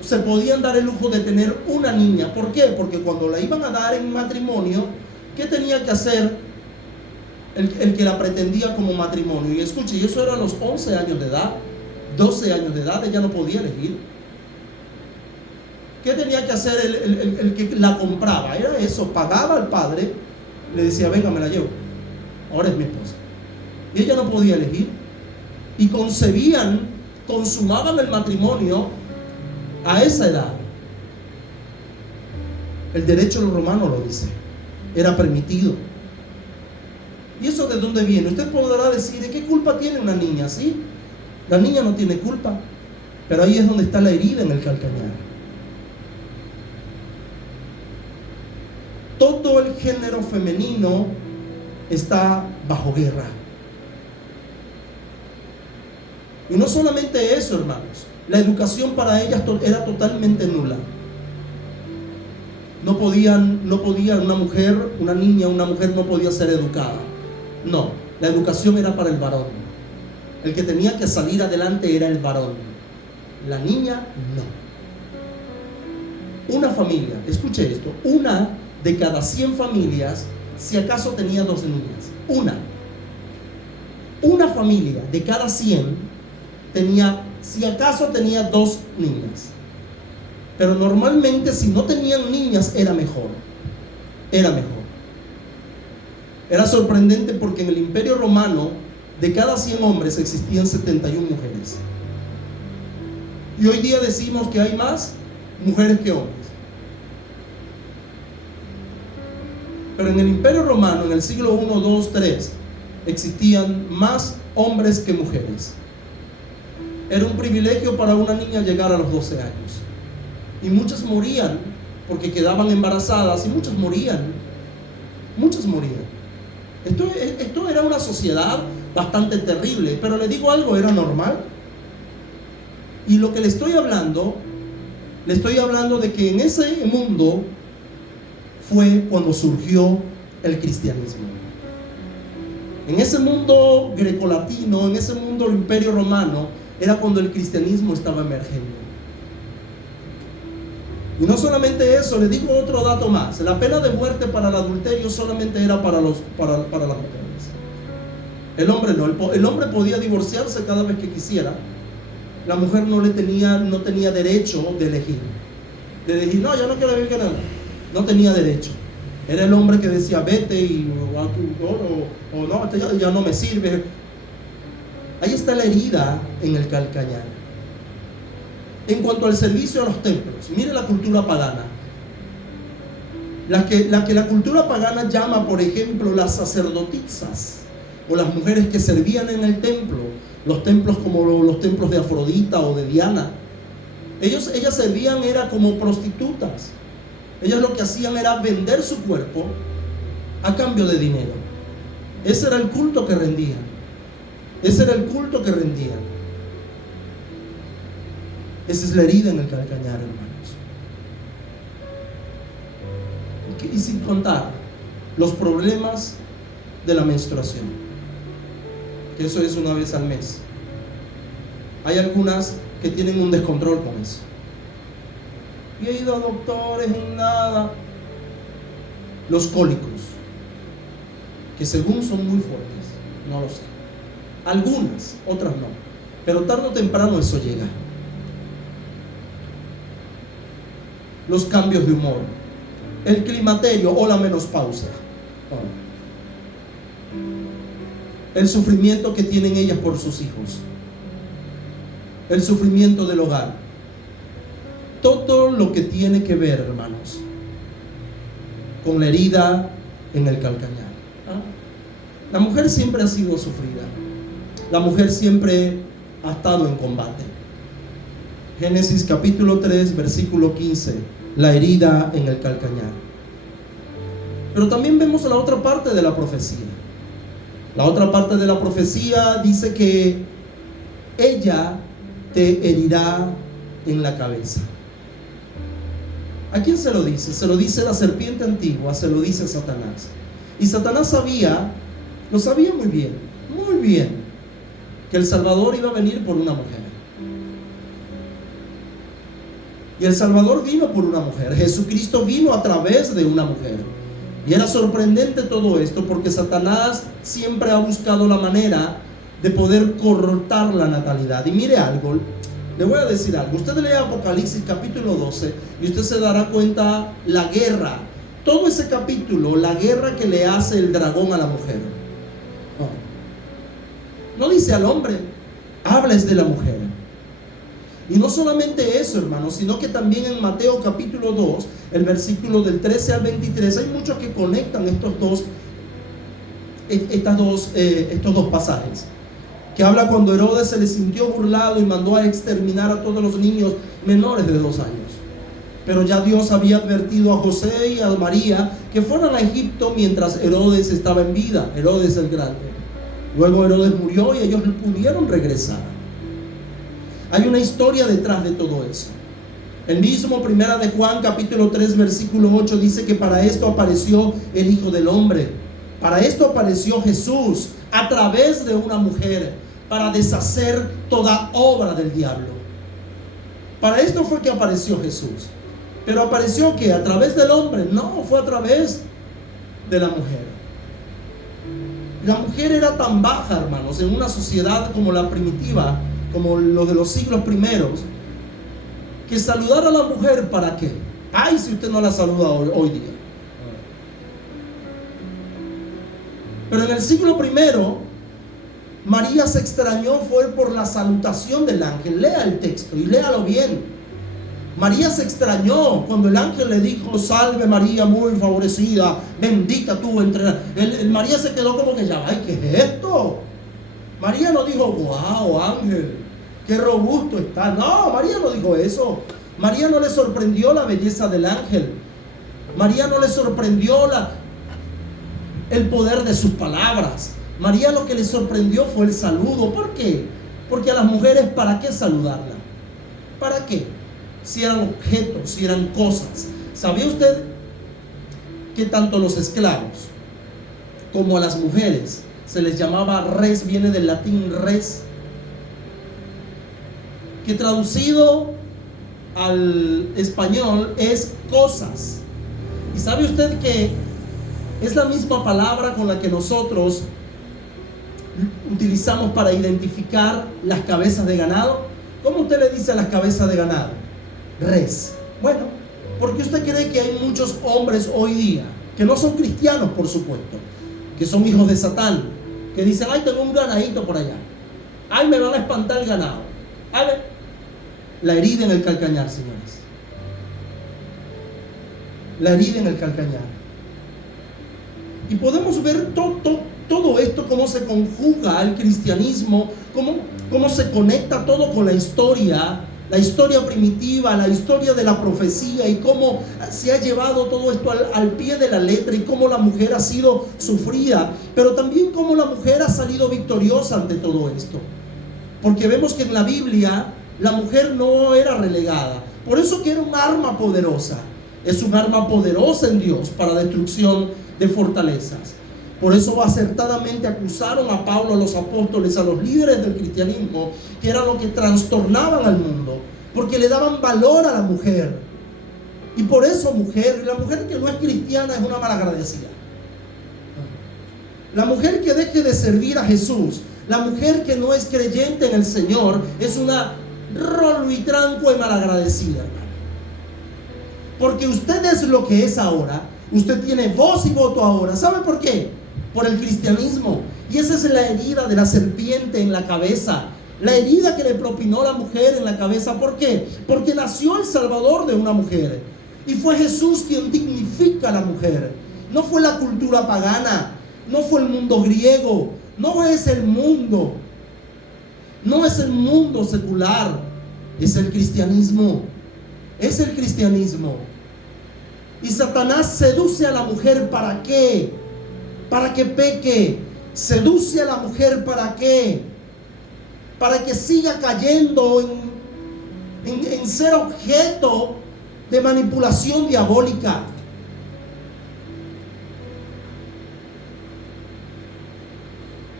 se podían dar el lujo de tener una niña. ¿Por qué? Porque cuando la iban a dar en matrimonio, ¿qué tenía que hacer el que la pretendía como matrimonio? Y escuche, y eso era a los 11 años de edad, 12 años de edad, ella no podía elegir. ¿Qué tenía que hacer el que la compraba? Era eso, pagaba al padre, le decía: venga, me la llevo, ahora es mi esposa. Y ella no podía elegir. Y consumaban el matrimonio a esa edad. El derecho romano lo dice, era permitido. ¿Y eso de dónde viene? Usted podrá decir: ¿de qué culpa tiene una niña? ¿Sí? La niña no tiene culpa, Pero ahí es donde está la herida en el calcañar. Todo el género femenino está bajo guerra. Y no solamente eso, hermanos, la educación para ellas era totalmente nula. No podían una mujer, una niña, una mujer no podía ser educada. No, la educación era para el varón. El que tenía que salir adelante era el varón. La niña, no. Una familia, escuche esto, una de cada 100 familias, si acaso tenía 2 niñas. Una familia de cada 100 tenía, si acaso tenía 2 niñas. Pero normalmente si no tenían niñas era mejor. Era sorprendente porque en el Imperio Romano de cada 100 hombres existían 71 mujeres. Y hoy día decimos que hay más mujeres que hombres. Pero en el Imperio Romano, en el siglo I, II, III, existían más hombres que mujeres. Era un privilegio para una niña llegar a los 12 años. Y muchas morían porque quedaban embarazadas y muchas morían. Esto era una sociedad bastante terrible, pero le digo algo, era normal. Y lo que le estoy hablando de que en ese mundo fue cuando surgió el cristianismo. En ese mundo grecolatino, en ese mundo del Imperio Romano, era cuando el cristianismo estaba emergiendo. Y no solamente eso, le digo otro dato más. La pena de muerte para el adulterio solamente era para las mujeres. El hombre no. El hombre podía divorciarse cada vez que quisiera. La mujer no tenía derecho de elegir. No, yo no quiero vivir con él. No tenía derecho. Era el hombre que decía, vete o no, ya no me sirve. Ahí está la herida en el calcañar. En cuanto al servicio a los templos, mire la cultura pagana. La que la cultura pagana llama, por ejemplo, las sacerdotisas, o las mujeres que servían en el templo, los templos como los templos de Afrodita o de Diana. Ellas servían, era como prostitutas. Ellas lo que hacían era vender su cuerpo a cambio de dinero. Ese era el culto que rendían. Esa es la herida en el calcañar, hermanos. Y sin contar los problemas de la menstruación, que eso es una vez al mes. Hay algunas que tienen un descontrol con eso. Y he ido a doctores y nada. Los cólicos, que según son muy fuertes, no lo sé. Algunas, otras no. Pero tarde o temprano eso llega. Los cambios de humor, el climaterio o la menopausia, el sufrimiento que tienen ellas por sus hijos, el sufrimiento del hogar, todo lo que tiene que ver, hermanos, con la herida en el calcañar. La mujer siempre ha sido sufrida, la mujer siempre ha estado en combate. Génesis capítulo 3, versículo 15, la herida en el calcañar. Pero también vemos la otra parte de la profecía. La otra parte de la profecía dice que ella te herirá en la cabeza. ¿A quién se lo dice? Se lo dice la serpiente antigua, se lo dice Satanás. Y Satanás lo sabía muy bien, que el Salvador iba a venir por una mujer. Y el Salvador vino por una mujer. Jesucristo vino a través de una mujer. Y era sorprendente todo esto porque Satanás siempre ha buscado la manera de poder cortar la natalidad. Y mire algo, le voy a decir algo. Usted lee Apocalipsis capítulo 12 y usted se dará cuenta la guerra. Todo ese capítulo, la guerra que le hace el dragón a la mujer. No dice al hombre, hables de la mujer. Y no solamente eso, hermanos, sino que también en Mateo capítulo 2, el versículo del 13 al 23, hay muchos que conectan estos dos pasajes. que habla cuando Herodes se le sintió burlado y mandó a exterminar a todos los niños menores de 2 años. Pero ya Dios había advertido a José y a María que fueran a Egipto mientras Herodes estaba en vida, Herodes el Grande. Luego Herodes murió y ellos pudieron regresar. Hay una historia detrás de todo eso. El mismo Primera de Juan capítulo 3 versículo 8 dice que para esto apareció el Hijo del Hombre. Para esto apareció Jesús a través de una mujer, para deshacer toda obra del diablo. Para esto fue que apareció Jesús. Pero apareció que a través del hombre, no, fue a través de la mujer. La mujer era tan baja, hermanos, en una sociedad como la primitiva, como los de los siglos primeros, que saludar a la mujer, ¿para qué? Ay, si usted no la saluda hoy día. Pero en el siglo primero, María se extrañó fue por la salutación del ángel. Lea el texto y léalo bien. María se extrañó cuando el ángel le dijo: salve María, muy favorecida, bendita tú entre... María se quedó como que ya, ay, ¿qué es esto? María no dijo: wow, ángel, qué robusto está. No, María no dijo eso. María no le sorprendió la belleza del ángel. María no le sorprendió el poder de sus palabras. María lo que le sorprendió fue el saludo. ¿Por qué? Porque a las mujeres, ¿para qué saludarla? ¿Para qué? Si eran objetos, si eran cosas. ¿Sabía usted que tanto los esclavos como a las mujeres se les llamaba res? Viene del latín res, que traducido al español es cosas. ¿Y sabe usted que es la misma palabra con la que nosotros utilizamos para identificar las cabezas de ganado? ¿Cómo usted le dice a las cabezas de ganado? Res. Bueno, porque usted cree que hay muchos hombres hoy día que no son cristianos, por supuesto, que son hijos de Satán, que dicen: ay, tengo un ganadito por allá, ay, me van a espantar el ganado. A ver, la herida en el calcañar, señores, la herida en el calcañar. Y podemos ver todo esto, cómo se conjuga al cristianismo, cómo se conecta todo con la historia primitiva, la historia de la profecía, y cómo se ha llevado todo esto al pie de la letra, y cómo la mujer ha sido sufrida, pero también cómo la mujer ha salido victoriosa ante todo esto. Porque vemos que en la Biblia la mujer no era relegada. Por eso que era un arma poderosa. Es un arma poderosa en Dios para destrucción de fortalezas. Por eso acertadamente acusaron a Pablo, a los apóstoles, a los líderes del cristianismo, que eran los que trastornaban al mundo, porque le daban valor a la mujer. Y por eso la mujer que no es cristiana es una malagradecida. La mujer que deje de servir a Jesús, la mujer que no es creyente en el Señor, es una rolo y tranco y malagradecida, hermano. Porque usted es lo que es ahora. Usted tiene voz y voto ahora. ¿Sabe por qué? Por el cristianismo. Y esa es la herida de la serpiente en la cabeza. La herida que le propinó la mujer en la cabeza. ¿Por qué? Porque nació el Salvador de una mujer. Y fue Jesús quien dignifica a la mujer. No fue la cultura pagana. No fue el mundo griego. No es el mundo. No es el mundo secular. Es el cristianismo. Es el cristianismo. Y Satanás seduce a la mujer, ¿para qué? Para que peque. Seduce a la mujer, ¿para qué? Para que siga cayendo en ser objeto de manipulación diabólica.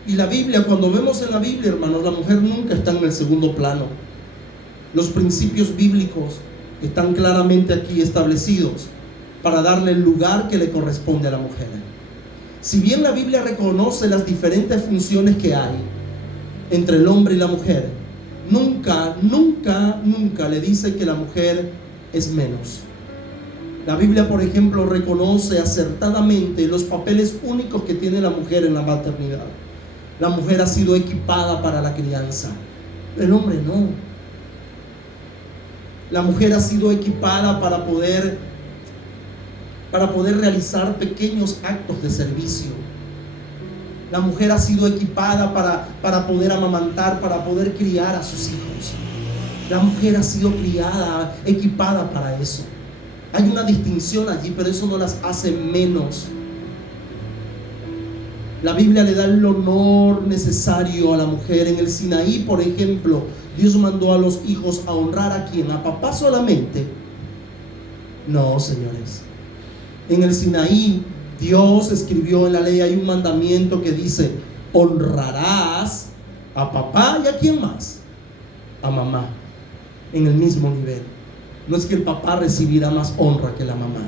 Y la Biblia, cuando vemos en la Biblia, hermanos, la mujer nunca está en el segundo plano. Los principios bíblicos están claramente aquí establecidos para darle el lugar que le corresponde a la mujer. Si bien la Biblia reconoce las diferentes funciones que hay entre el hombre y la mujer, nunca le dice que la mujer es menos. La Biblia, por ejemplo, reconoce acertadamente los papeles únicos que tiene la mujer en la maternidad. La mujer ha sido equipada para la crianza, el hombre no. La mujer ha sido equipada para poder realizar pequeños actos de servicio. La mujer ha sido equipada para poder amamantar, para poder criar a sus hijos. La mujer ha sido criada, equipada para eso. Hay una distinción allí, pero eso no las hace menos. La Biblia le da el honor necesario a la mujer. En el Sinaí, por ejemplo, Dios mandó a los hijos a honrar ¿a quién? ¿A papá solamente? No, señores. En el Sinaí, Dios escribió en la ley, hay un mandamiento que dice: honrarás a papá y ¿a quién más? A mamá, en el mismo nivel. No es que el papá recibirá más honra que la mamá.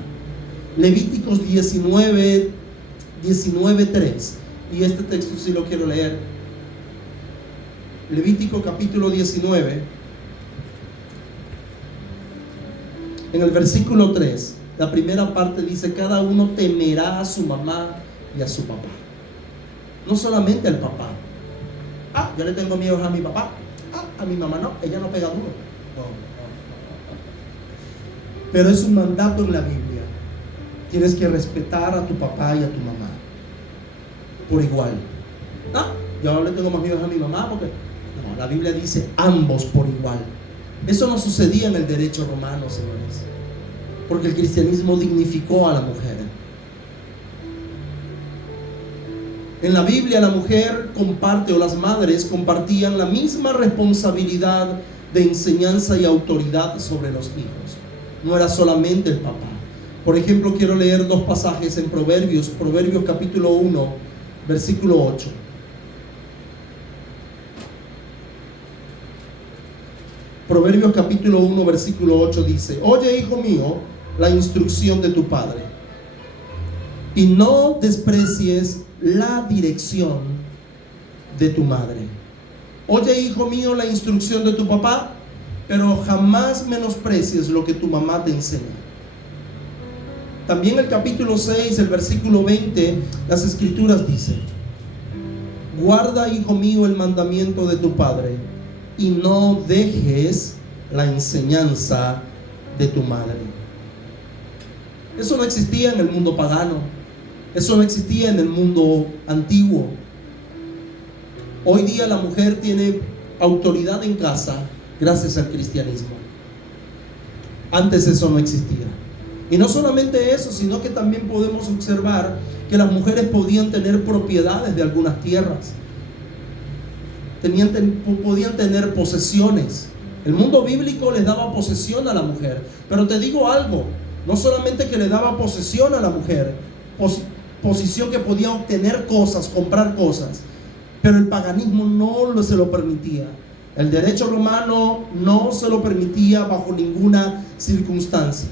Levíticos 19:3. Y este texto sí lo quiero leer. Levítico capítulo 19, en el versículo 3, la primera parte dice: cada uno temerá a su mamá y a su papá. No solamente al papá. Yo le tengo miedo a mi papá. A mi mamá no, ella no pega duro. No. Pero es un mandato en la Biblia. Tienes que respetar a tu papá y a tu mamá por igual. Yo le tengo más miedo a mi mamá porque no, la Biblia dice ambos por igual. Eso no sucedía en el derecho romano, señores, porque el cristianismo dignificó a la mujer. En la Biblia la mujer comparte, o las madres compartían la misma responsabilidad de enseñanza y autoridad sobre los hijos. No era solamente el papá. Por ejemplo, quiero leer dos pasajes en Proverbios capítulo 1, versículo 8. Proverbios capítulo 1, versículo 8 dice: oye, hijo mío, la instrucción de tu padre, y no desprecies la dirección de tu madre. Oye, hijo mío, la instrucción de tu papá, pero jamás menosprecies lo que tu mamá te enseña. También el capítulo 6, el versículo 20, las escrituras dicen: guarda, hijo mío, el mandamiento de tu padre, y no dejes la enseñanza de tu madre. Eso no existía en el mundo pagano. Eso no existía en el mundo antiguo. Hoy día la mujer tiene autoridad en casa gracias al cristianismo. Antes eso no existía. Y no solamente eso, sino que también podemos observar que las mujeres podían tener propiedades de algunas tierras. Podían tener posesiones. El mundo bíblico les daba posesión a la mujer. Pero te digo algo, no solamente que le daba posesión a la mujer, posición que podía obtener cosas, comprar cosas, pero el paganismo no se lo permitía. El derecho romano no se lo permitía bajo ninguna circunstancia.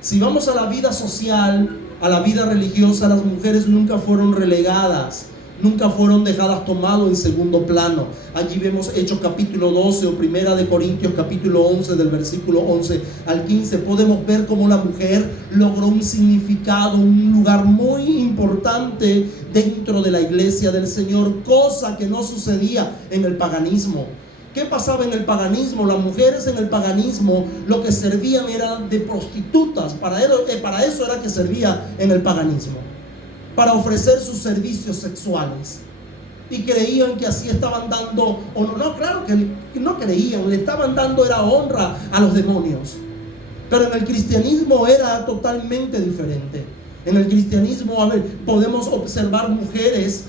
Si vamos a la vida social, a la vida religiosa, las mujeres nunca fueron relegadas, nunca fueron dejadas tomado en segundo plano. Allí vemos Hechos capítulo 12 o Primera de Corintios capítulo 11, del versículo 11 al 15. Podemos ver cómo la mujer logró un significado, un lugar muy importante dentro de la iglesia del Señor, cosa que no sucedía en el paganismo. ¿Qué pasaba en el paganismo? Las mujeres en el paganismo lo que servían era de prostitutas. Para eso era que servía en el paganismo, para ofrecer sus servicios sexuales. Y creían que así estaban dando, claro que no creían, le estaban dando era honra a los demonios. Pero en el cristianismo era totalmente diferente. En el cristianismo, podemos observar mujeres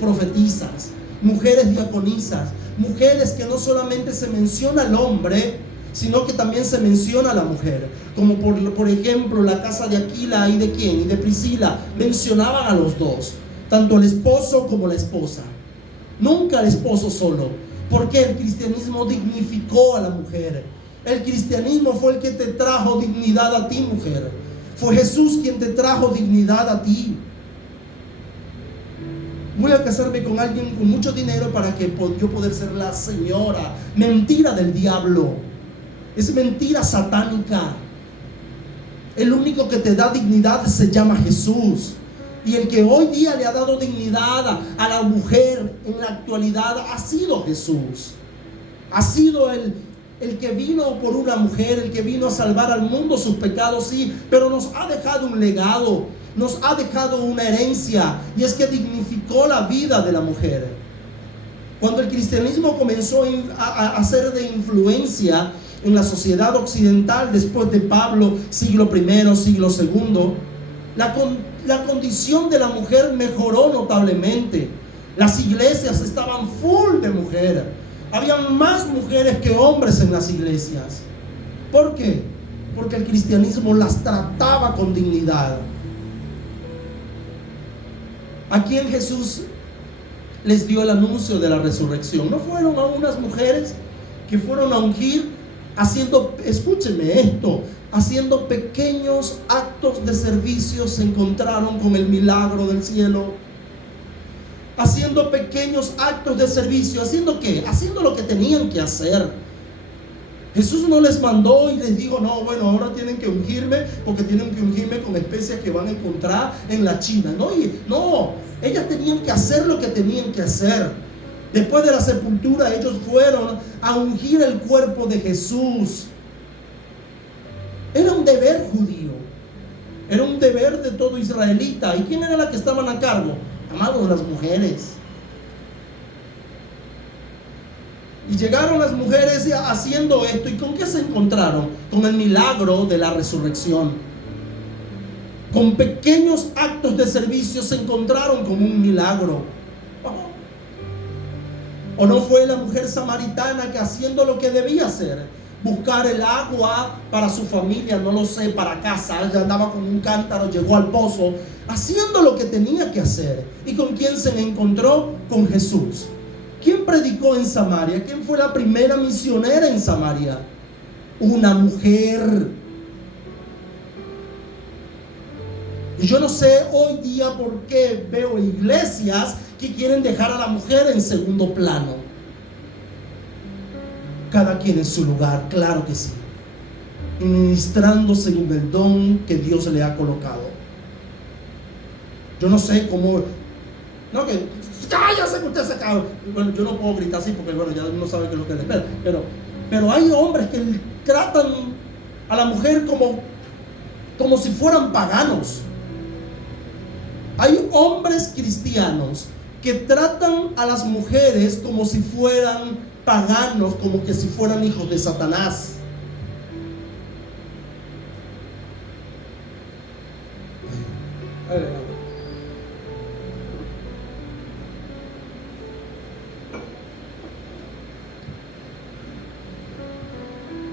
profetizas, mujeres diaconisas, mujeres que no solamente se menciona al hombre, sino que también se menciona a la mujer, como por ejemplo la casa de Aquila y de quién, y de Priscila, mencionaban a los dos, tanto el esposo como la esposa, nunca el esposo solo, porque el cristianismo dignificó a la mujer. El cristianismo fue el que te trajo dignidad a ti, mujer. Fue Jesús quien te trajo dignidad a ti. Voy a casarme con alguien con mucho dinero para que yo poder ser la señora. Mentira del diablo. Es mentira satánica. El único que te da dignidad se llama Jesús. Y el que hoy día le ha dado dignidad a la mujer en la actualidad ha sido Jesús. Ha sido el que vino por una mujer, el que vino a salvar al mundo sus pecados, sí, pero nos ha dejado un legado, nos ha dejado una herencia, y es que dignificó la vida de la mujer. Cuando el cristianismo comenzó a ser de influencia en la sociedad occidental después de Pablo, siglo I, siglo II, la condición de la mujer mejoró notablemente. Las iglesias estaban full de mujeres. Habían más mujeres que hombres en las iglesias. ¿Por qué? Porque el cristianismo las trataba con dignidad. ¿A quién Jesús les dio el anuncio de la resurrección? ¿No fueron a unas mujeres que fueron a ungir haciendo, escúcheme esto, haciendo pequeños actos de servicio? Se encontraron con el milagro del cielo. Haciendo pequeños actos de servicio. ¿Haciendo qué? Haciendo lo que tenían que hacer. Jesús no les mandó y les dijo, no, bueno, ahora tienen que ungirme porque tienen que ungirme con especias que van a encontrar en la China. No, ellas tenían que hacer lo que tenían que hacer. Después de la sepultura, ellos fueron a ungir el cuerpo de Jesús. Era un deber judío. Era un deber de todo israelita. ¿Y quién era la que estaban a cargo? Amados, las mujeres. Y llegaron las mujeres haciendo esto. ¿Y con qué se encontraron? Con el milagro de la resurrección. Con pequeños actos de servicio se encontraron con un milagro. ¿O no fue la mujer samaritana que, haciendo lo que debía hacer, buscar el agua para su familia, no lo sé, para casa, ella andaba con un cántaro, llegó al pozo, haciendo lo que tenía que hacer? ¿Y con quién se encontró? Con Jesús. ¿Quién predicó en Samaria? ¿Quién fue la primera misionera en Samaria? Una mujer. Y yo no sé hoy día por qué veo iglesias que quieren dejar a la mujer en segundo plano. Cada quien en su lugar, claro que sí, ministrando según el don que Dios le ha colocado. Yo no sé cómo, no, que cállase que usted se cae. Bueno, yo no puedo gritar así porque bueno, ya uno sabe qué es lo que le espera, pero hay hombres que tratan a la mujer como si fueran paganos. Hay hombres cristianos que tratan a las mujeres como si fueran paganos, como que si fueran hijos de Satanás.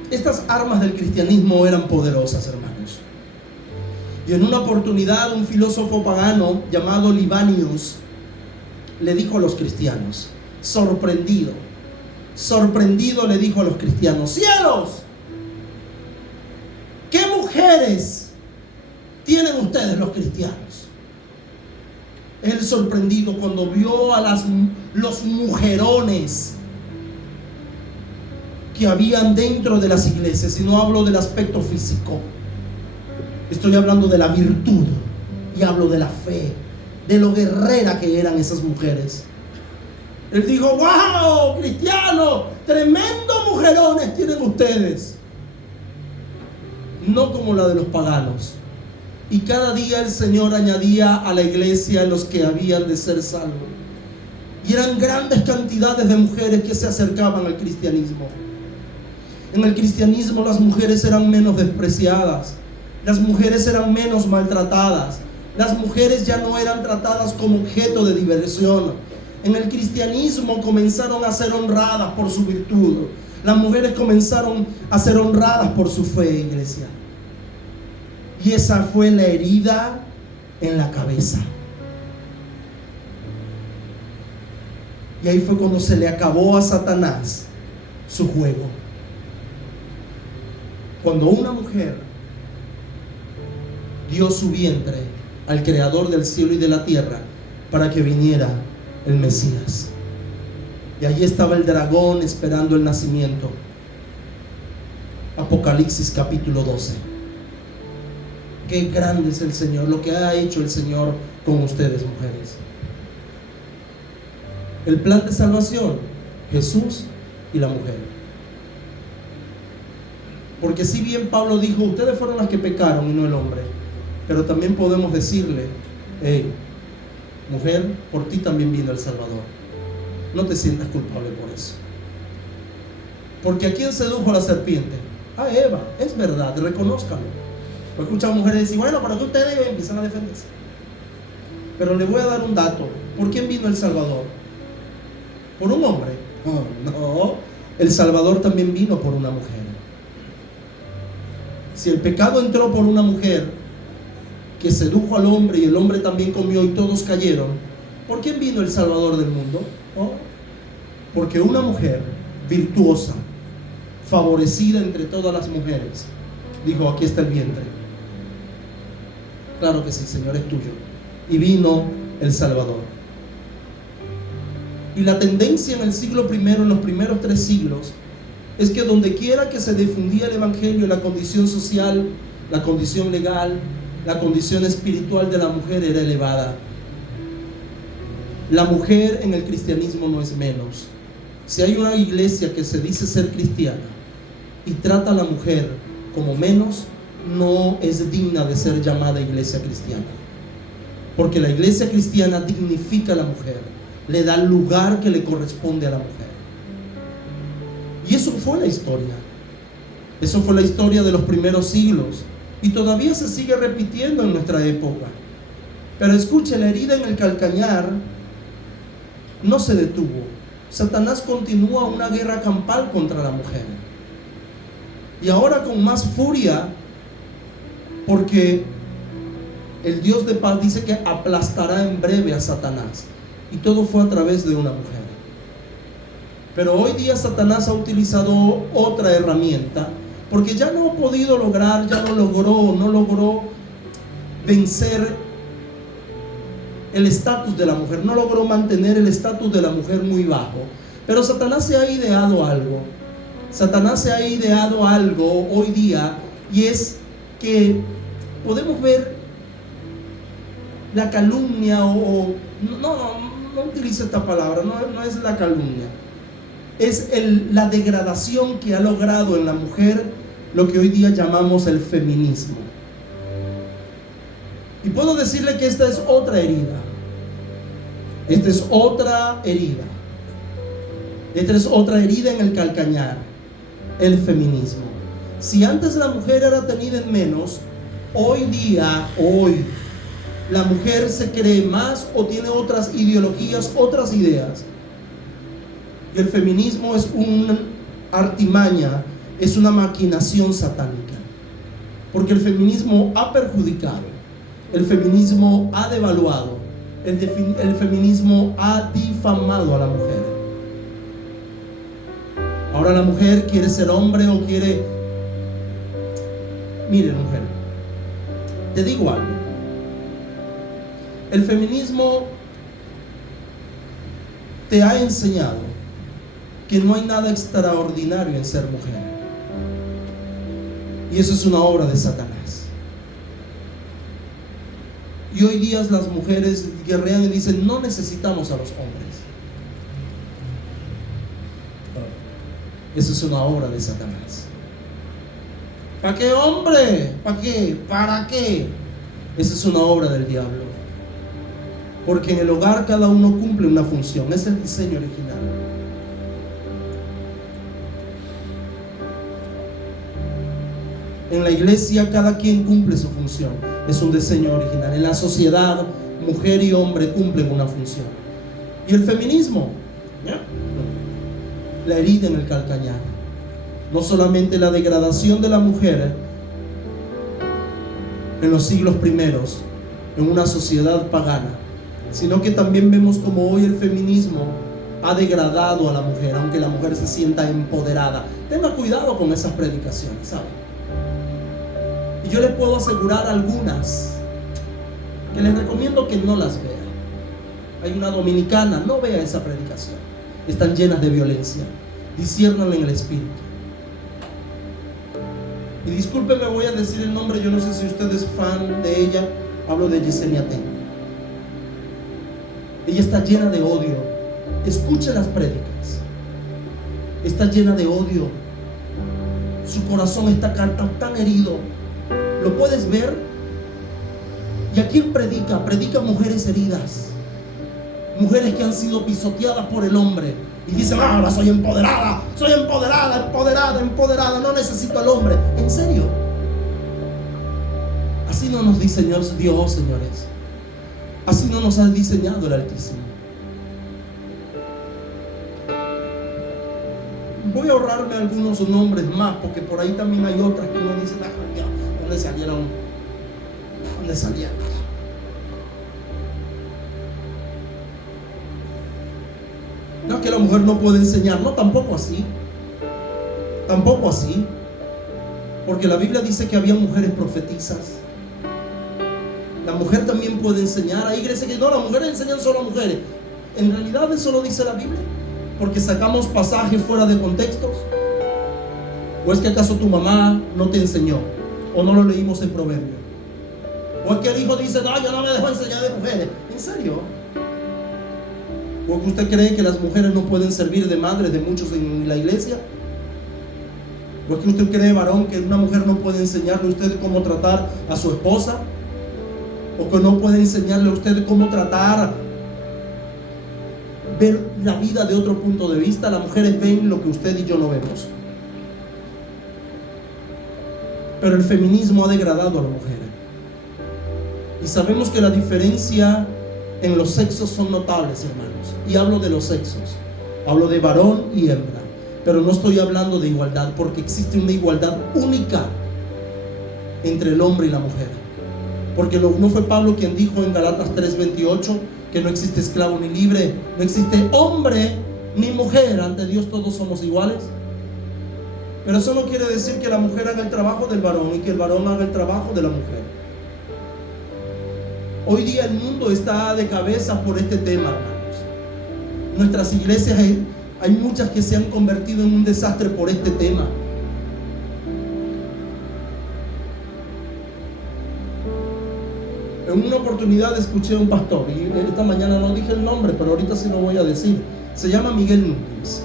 Estas armas del cristianismo eran poderosas, hermanos. Y en una oportunidad un filósofo pagano llamado Libanius le dijo a los cristianos, sorprendido le dijo a los cristianos: cielos, ¿qué mujeres tienen ustedes los cristianos? Él sorprendido cuando vio a los mujerones que habían dentro de las iglesias. Y no hablo del aspecto físico, estoy hablando de la virtud y hablo de la fe, de lo guerrera que eran esas mujeres. Él dijo: wow, cristianos, tremendos mujerones tienen ustedes, no como la de los paganos. Y cada día el Señor añadía a la iglesia los que habían de ser salvos, y eran grandes cantidades de mujeres que se acercaban al cristianismo. En el cristianismo las mujeres eran menos despreciadas, las mujeres eran menos maltratadas, las mujeres ya no eran tratadas como objeto de diversión. En el cristianismo comenzaron a ser honradas por su virtud. Las mujeres comenzaron a ser honradas por su fe, iglesia. Y esa fue la herida en la cabeza. Y ahí fue cuando se le acabó a Satanás su juego. Cuando una mujer dio su vientre al creador del cielo y de la tierra para que viniera el Mesías. Y allí estaba el dragón esperando el nacimiento. Apocalipsis capítulo 12. Qué grande es el Señor, lo que ha hecho el Señor con ustedes, mujeres. El plan de salvación, Jesús y la mujer. Porque si bien Pablo dijo, ustedes fueron las que pecaron y no el hombre, pero también podemos decirle, hey, mujer, por ti también vino el Salvador. No te sientas culpable por eso. Porque ¿a quién sedujo la serpiente? A Eva. Es verdad, reconózcalo. He escuchado mujeres decir, bueno, ¿para qué ustedes empiezan a defenderse? Pero le voy a dar un dato. ¿Por quién vino el Salvador? ¿Por un hombre? Oh, no. El Salvador también vino por una mujer. Si el pecado entró por una mujer que sedujo al hombre y el hombre también comió y todos cayeron, ¿por quién vino el Salvador del mundo? Oh, porque una mujer virtuosa, favorecida entre todas las mujeres, dijo, aquí está el vientre. Claro que sí, Señor, es tuyo. Y vino el Salvador. Y la tendencia en el siglo I, en los primeros 3 siglos, es que donde quiera que se difundía el evangelio, la condición social, la condición legal, la condición espiritual de la mujer era elevada. La mujer en el cristianismo no es menos. Si hay una iglesia que se dice ser cristiana y trata a la mujer como menos, no es digna de ser llamada iglesia cristiana. Porque la iglesia cristiana dignifica a la mujer, le da el lugar que le corresponde a la mujer. Y eso fue la historia. Eso fue la historia de los primeros siglos. Y todavía se sigue repitiendo en nuestra época. Pero escuche, la herida en el calcañar no se detuvo. Satanás continúa una guerra campal contra la mujer. Y ahora con más furia, porque el Dios de paz dice que aplastará en breve a Satanás. Y todo fue a través de una mujer. Pero hoy día Satanás ha utilizado otra herramienta, porque ya no ha podido lograr, ya no logró vencer el estatus de la mujer, no logró mantener el estatus de la mujer muy bajo. Pero Satanás se ha ideado algo. Satanás se ha ideado algo hoy día, y es que podemos ver la calumnia no utilice esta palabra, no es la calumnia. Es la degradación que ha logrado en la mujer lo que hoy día llamamos el feminismo. Y puedo decirle que esta es otra herida. Esta es otra herida. Esta es otra herida en el calcañar, el feminismo. Si antes la mujer era tenida en menos, hoy la mujer se cree más o tiene otras ideologías, otras ideas. Y el feminismo es una artimaña, es una maquinación satánica. Porque el feminismo ha perjudicado, el feminismo ha devaluado, el feminismo ha difamado a la mujer. Ahora la mujer quiere ser hombre o quiere... Mire, mujer, te digo algo. El feminismo te ha enseñado que no hay nada extraordinario en ser mujer. Y eso es una obra de Satanás. Y hoy día las mujeres guerrean y dicen, no necesitamos a los hombres. Eso es una obra de Satanás. ¿Para qué, hombre? ¿Para qué? ¿Para qué? Esa es una obra del diablo. Porque en el hogar cada uno cumple una función. Es el diseño original. En la iglesia cada quien cumple su función. Es un diseño original. En la sociedad, mujer y hombre cumplen una función. ¿Y el feminismo? La herida en el calcañar. No solamente la degradación de la mujer en los siglos primeros, en una sociedad pagana, sino que también vemos como hoy el feminismo ha degradado a la mujer, aunque la mujer se sienta empoderada. Tenga cuidado con esas predicaciones, ¿sabe? Y yo le puedo asegurar algunas que les recomiendo que no las vea. Hay una dominicana, no vea esa predicación. Están llenas de violencia. Disciérnanla en el espíritu. Y discúlpeme, voy a decir el nombre. Yo no sé si usted es fan de ella. Hablo de Yesenia Ten. Ella está llena de odio. Escuche las prédicas. Está llena de odio. Su corazón está tan herido. ¿Lo puedes ver? ¿Y a quién predica? Predica mujeres heridas, mujeres que han sido pisoteadas por el hombre y dicen: ahora soy empoderada, empoderada, no necesito al hombre. ¿En serio? Así no nos diseñó Dios, señores. Así no nos ha diseñado el Altísimo. Voy a ahorrarme algunos nombres más, porque por ahí también hay otras que uno dice: ¿dónde salieron? ¿Dónde salieron? No es que la mujer no puede enseñar, no, tampoco así. Tampoco así. Porque la Biblia dice que había mujeres profetizas. La mujer también puede enseñar. Hay iglesias que no, las mujeres enseñan solo a mujeres. En realidad eso lo dice la Biblia, porque sacamos pasajes fuera de contextos. ¿O es que acaso tu mamá no te enseñó? ¿O no lo leímos en Proverbio? ¿O es que el hijo dice: no, yo no me dejo enseñar de mujeres? ¿En serio? ¿O que usted cree que las mujeres no pueden servir de madres de muchos en la iglesia? ¿O es que usted cree, varón, que una mujer no puede enseñarle a usted cómo tratar a su esposa? ¿O que no puede enseñarle a usted cómo tratar, ver la vida de otro punto de vista? Las mujeres ven lo que usted y yo no vemos. Pero el feminismo ha degradado a la mujer. Y sabemos que la diferencia en los sexos son notables, hermanos. Y hablo de los sexos. Hablo de varón y hembra. Pero no estoy hablando de igualdad, porque existe una igualdad única entre el hombre y la mujer. Porque no fue Pablo quien dijo en Galatas 3:28 que no existe esclavo ni libre, no existe hombre ni mujer, ante Dios todos somos iguales. Pero eso no quiere decir que la mujer haga el trabajo del varón y que el varón haga el trabajo de la mujer. Hoy día el mundo está de cabeza por este tema, hermanos. Nuestras iglesias hay muchas que se han convertido en un desastre por este tema. En una oportunidad escuché a un pastor, y esta mañana no dije el nombre, pero ahorita sí lo voy a decir. Se llama Miguel Núñez.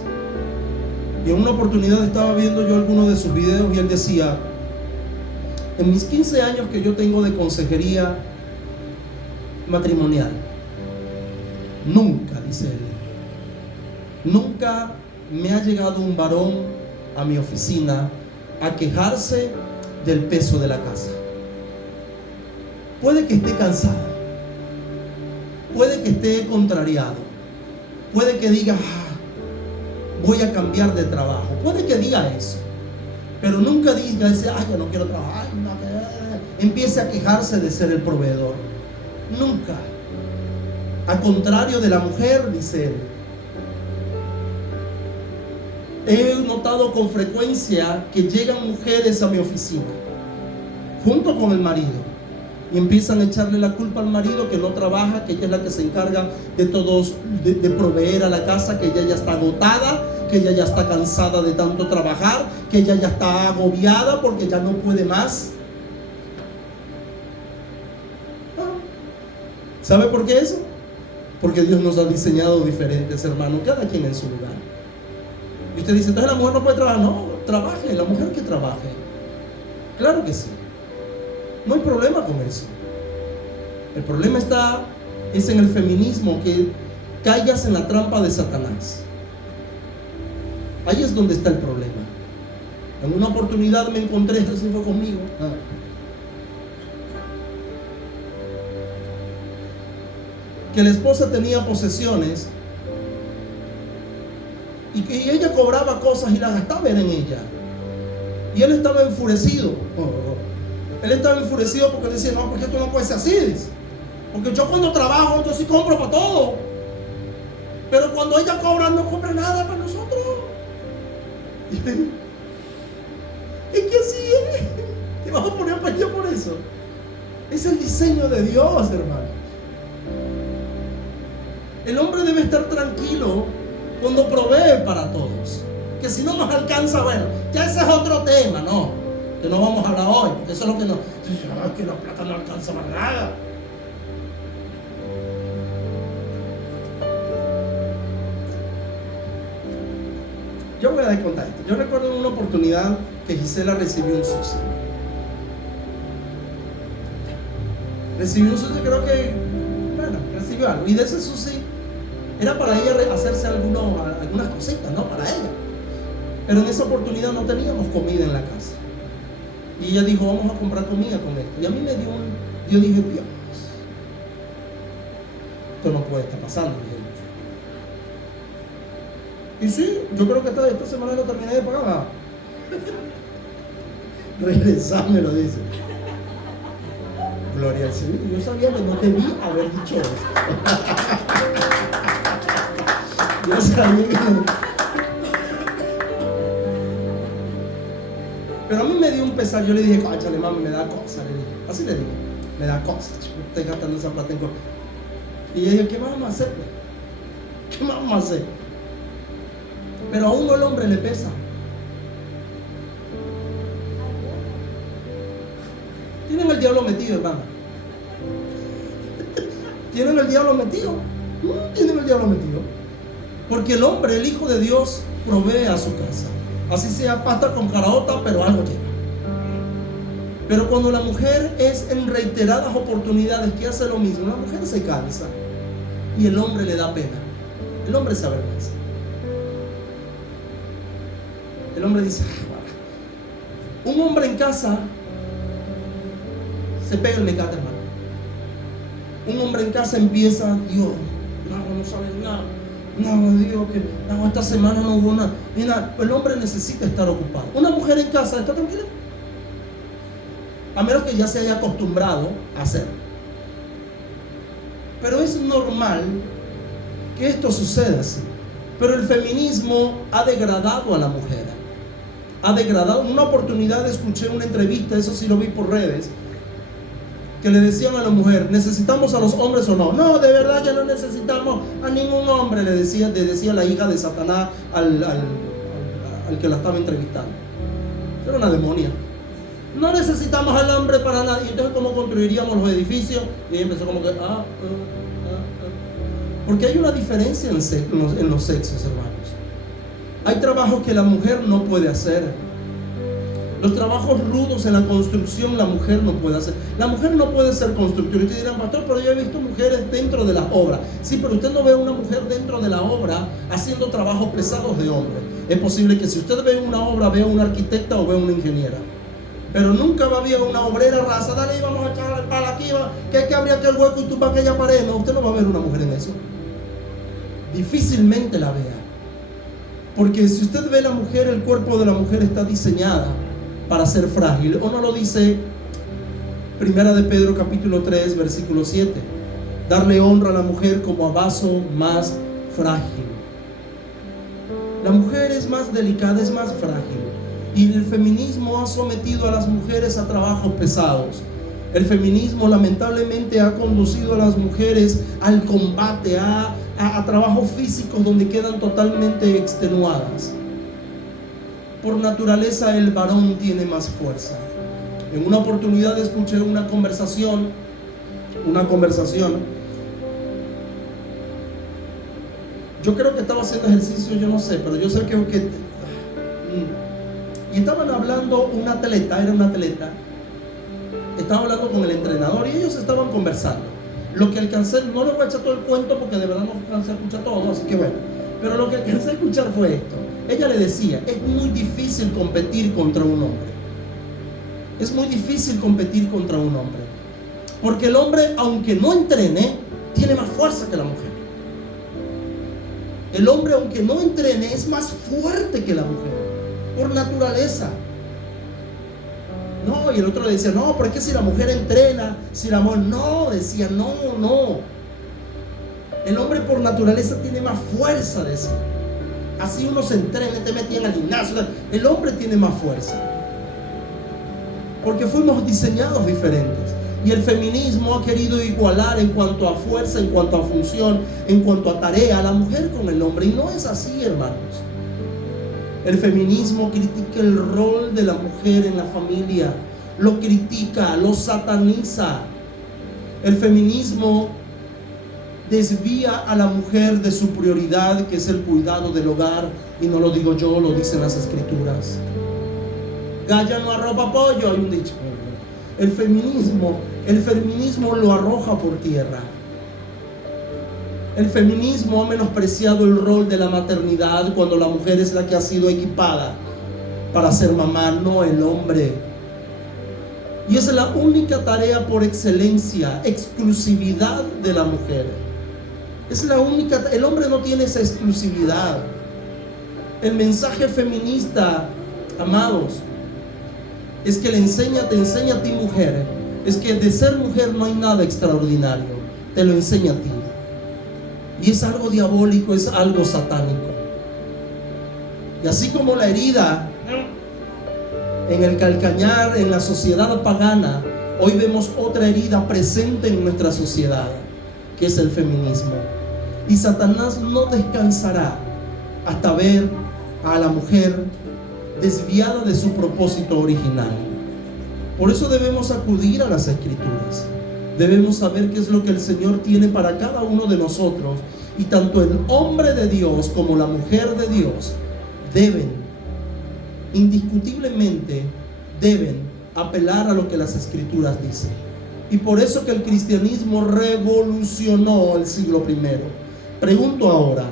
Y en una oportunidad estaba viendo yo algunos de sus videos y él decía: en mis 15 años que yo tengo de consejería matrimonial, nunca, dice él, nunca me ha llegado un varón a mi oficina a quejarse del peso de la casa. Puede que esté cansado, puede que esté contrariado, puede que diga: voy a cambiar de trabajo, puede que diga eso, pero nunca diga ese: yo no quiero trabajar, empiece a quejarse de ser el proveedor. Nunca. Al contrario de la mujer, dice él, he notado con frecuencia que llegan mujeres a mi oficina junto con el marido y empiezan a echarle la culpa al marido que no trabaja, que ella es la que se encarga de todos, de proveer a la casa, que ella ya está agotada, que ella ya está cansada de tanto trabajar, que ella ya está agobiada porque ya no puede más. ¿Sabe por qué eso? Porque Dios nos ha diseñado diferentes, hermanos, cada quien en su lugar. Y usted dice: entonces la mujer no puede trabajar. No, trabaje, la mujer que trabaje. Claro que sí. No hay problema con eso. El problema es en el feminismo, que caigas en la trampa de Satanás. Ahí es donde está el problema. En una oportunidad me encontré, así fue conmigo. Que la esposa tenía posesiones y que ella cobraba cosas y las gastaba en ella. Y él estaba enfurecido. Él estaba enfurecido porque decía: no, porque esto no puede ser así. Porque yo cuando trabajo, yo sí compro para todo. Pero cuando ella cobra, no compra nada para nosotros. Es que así es. Te vas a poner a pelear por eso. Es el diseño de Dios, hermano. El hombre debe estar tranquilo cuando provee para todos. Que si no nos alcanza, bueno, ya ese es otro tema, ¿no? Que no vamos a hablar hoy, porque eso es lo que no. Que la plata no alcanza para nada. Yo voy a contar esto. Yo recuerdo una oportunidad que Gisela recibió un sushi. Recibió un sushi, creo que, bueno, recibió algo. Y de ese sushi era para ella hacerse algunas cositas, ¿no? Para ella. Pero en esa oportunidad no teníamos comida en la casa. Y ella dijo, vamos a comprar comida con esto. Y a mí me dio yo dije, Dios, esto no puede estar pasando. Y sí, yo creo que esta semana lo terminé de pagar. Regresar, me lo dice. Gloria al Señor. Yo sabía que no debí haber dicho esto. Yo sabía que no. Pero a mí me dio un pesar. Yo le dije, cáchale, mami, me da cosa. Le dije. Así le dije, me da cosa. Estoy gastando esa plata en cosas. Y ella dijo, ¿qué vamos a hacer? ¿Qué vamos a hacer? Pero a uno el hombre le pesa. Tienen el diablo metido, hermano. Tienen el diablo metido. Tienen el diablo metido. Porque el hombre, el Hijo de Dios, provee a su casa. Así sea pasta con caraota, pero algo llega. Pero cuando la mujer es en reiteradas oportunidades que hace lo mismo, la mujer se cansa y el hombre le da pena. El hombre se avergüenza. El hombre dice, un hombre en casa se pega el mecate, hermano. Un hombre en casa empieza, Dios, no sabes nada. No, Dios, que no, esta semana no hubo nada. Mira, el hombre necesita estar ocupado. Una mujer en casa está tranquila. A menos que ya se haya acostumbrado a hacerlo. Pero es normal que esto suceda así. Pero el feminismo ha degradado a la mujer. Ha degradado. Una oportunidad escuché una entrevista, eso sí lo vi por redes, que le decían a la mujer, ¿necesitamos a los hombres o no? No, de verdad que no necesitamos a ningún hombre, le decía la hija de Satanás al que la estaba entrevistando. Era una demonia. No necesitamos al hombre para nada. Y entonces, ¿cómo construiríamos los edificios? Y ella empezó como que, Porque hay una diferencia en los sexos, hermanos. Hay trabajos que la mujer no puede hacer. Los trabajos rudos en la construcción la mujer no puede hacer. La mujer no puede ser constructora. Y ustedes dirán, pastor, pero yo he visto mujeres dentro de las obras. Sí, pero usted no ve a una mujer dentro de la obra haciendo trabajos pesados de hombre. Es posible que si usted ve una obra, vea una arquitecta o vea una ingeniera. Pero nunca va a ver una obrera raza. Dale, vamos a echar el palo aquí, que hay que abrir aquel hueco y tumbar aquella pared. No, usted no va a ver una mujer en eso. Difícilmente la vea. Porque si usted ve la mujer, el cuerpo de la mujer está diseñada para ser frágil. ¿O no lo dice Primera de Pedro capítulo 3 versículo 7? Darle honra a la mujer como a vaso más frágil. La mujer es más delicada, es más frágil. Y el feminismo ha sometido a las mujeres a trabajos pesados. El feminismo lamentablemente ha conducido a las mujeres al combate, a trabajos físicos donde quedan totalmente extenuadas. Por naturaleza el varón tiene más fuerza. En una oportunidad escuché una conversación. Yo creo que estaba haciendo ejercicio, yo no sé, pero yo sé que y estaban hablando era una atleta. Estaba hablando con el entrenador y ellos estaban conversando. Lo que alcancé, no les voy a echar todo el cuento porque de verdad no alcancé a escuchar todo, así que bueno. Pero lo que alcancé a escuchar fue esto. Ella le decía, es muy difícil competir contra un hombre. Es muy difícil competir contra un hombre. Porque el hombre, aunque no entrene, tiene más fuerza que la mujer. El hombre, aunque no entrene, es más fuerte que la mujer. Por naturaleza. No, y el otro le decía, no, pero es que si la mujer entrena, si la mujer, no, decía, no. El hombre por naturaleza tiene más fuerza, decía. Así uno se entrena, te metían al gimnasio. El hombre tiene más fuerza. Porque fuimos diseñados diferentes. Y el feminismo ha querido igualar en cuanto a fuerza, en cuanto a función, en cuanto a tarea, a la mujer con el hombre. Y no es así, hermanos. El feminismo critica el rol de la mujer en la familia. Lo critica, lo sataniza. El feminismo desvía a la mujer de su prioridad, que es el cuidado del hogar. Y no lo digo yo, lo dicen las escrituras. Galla no arropa pollo, hay un dicho. El feminismo lo arroja por tierra. El feminismo ha menospreciado el rol de la maternidad, cuando la mujer es la que ha sido equipada para ser mamá, no el hombre. Y esa es la única tarea por excelencia, exclusividad de la mujer. Es la única, el hombre no tiene esa exclusividad. El mensaje feminista, amados, es que te enseña a ti, mujer, es que de ser mujer no hay nada extraordinario, te lo enseña a ti. Y es algo diabólico, es algo satánico. Y así como la herida en el calcañar, en la sociedad pagana, hoy vemos otra herida presente en nuestra sociedad, que es el feminismo. Y Satanás no descansará hasta ver a la mujer desviada de su propósito original. Por eso debemos acudir a las escrituras. Debemos saber qué es lo que el Señor tiene para cada uno de nosotros. Y tanto el hombre de Dios como la mujer de Dios indiscutiblemente deben apelar a lo que las escrituras dicen. Y por eso que el cristianismo revolucionó el siglo I. Pregunto ahora,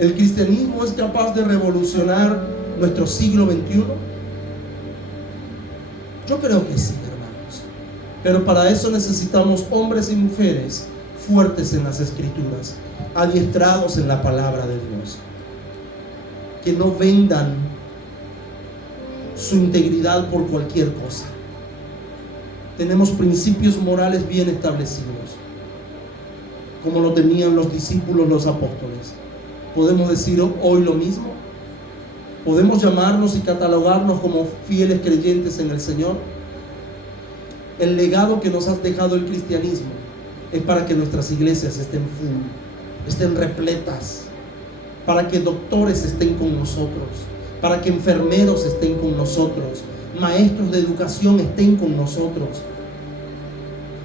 ¿el cristianismo es capaz de revolucionar nuestro siglo XXI? Yo creo que sí, hermanos. Pero para eso necesitamos hombres y mujeres fuertes en las escrituras, adiestrados en la palabra de Dios, que no vendan su integridad por cualquier cosa. Tenemos principios morales bien establecidos, como lo tenían los discípulos, los apóstoles. ¿Podemos decir hoy lo mismo? ¿Podemos llamarnos y catalogarnos como fieles creyentes en el Señor? El legado que nos ha dejado el cristianismo es para que nuestras iglesias estén full, estén repletas, para que doctores estén con nosotros, para que enfermeros estén con nosotros, maestros de educación estén con nosotros,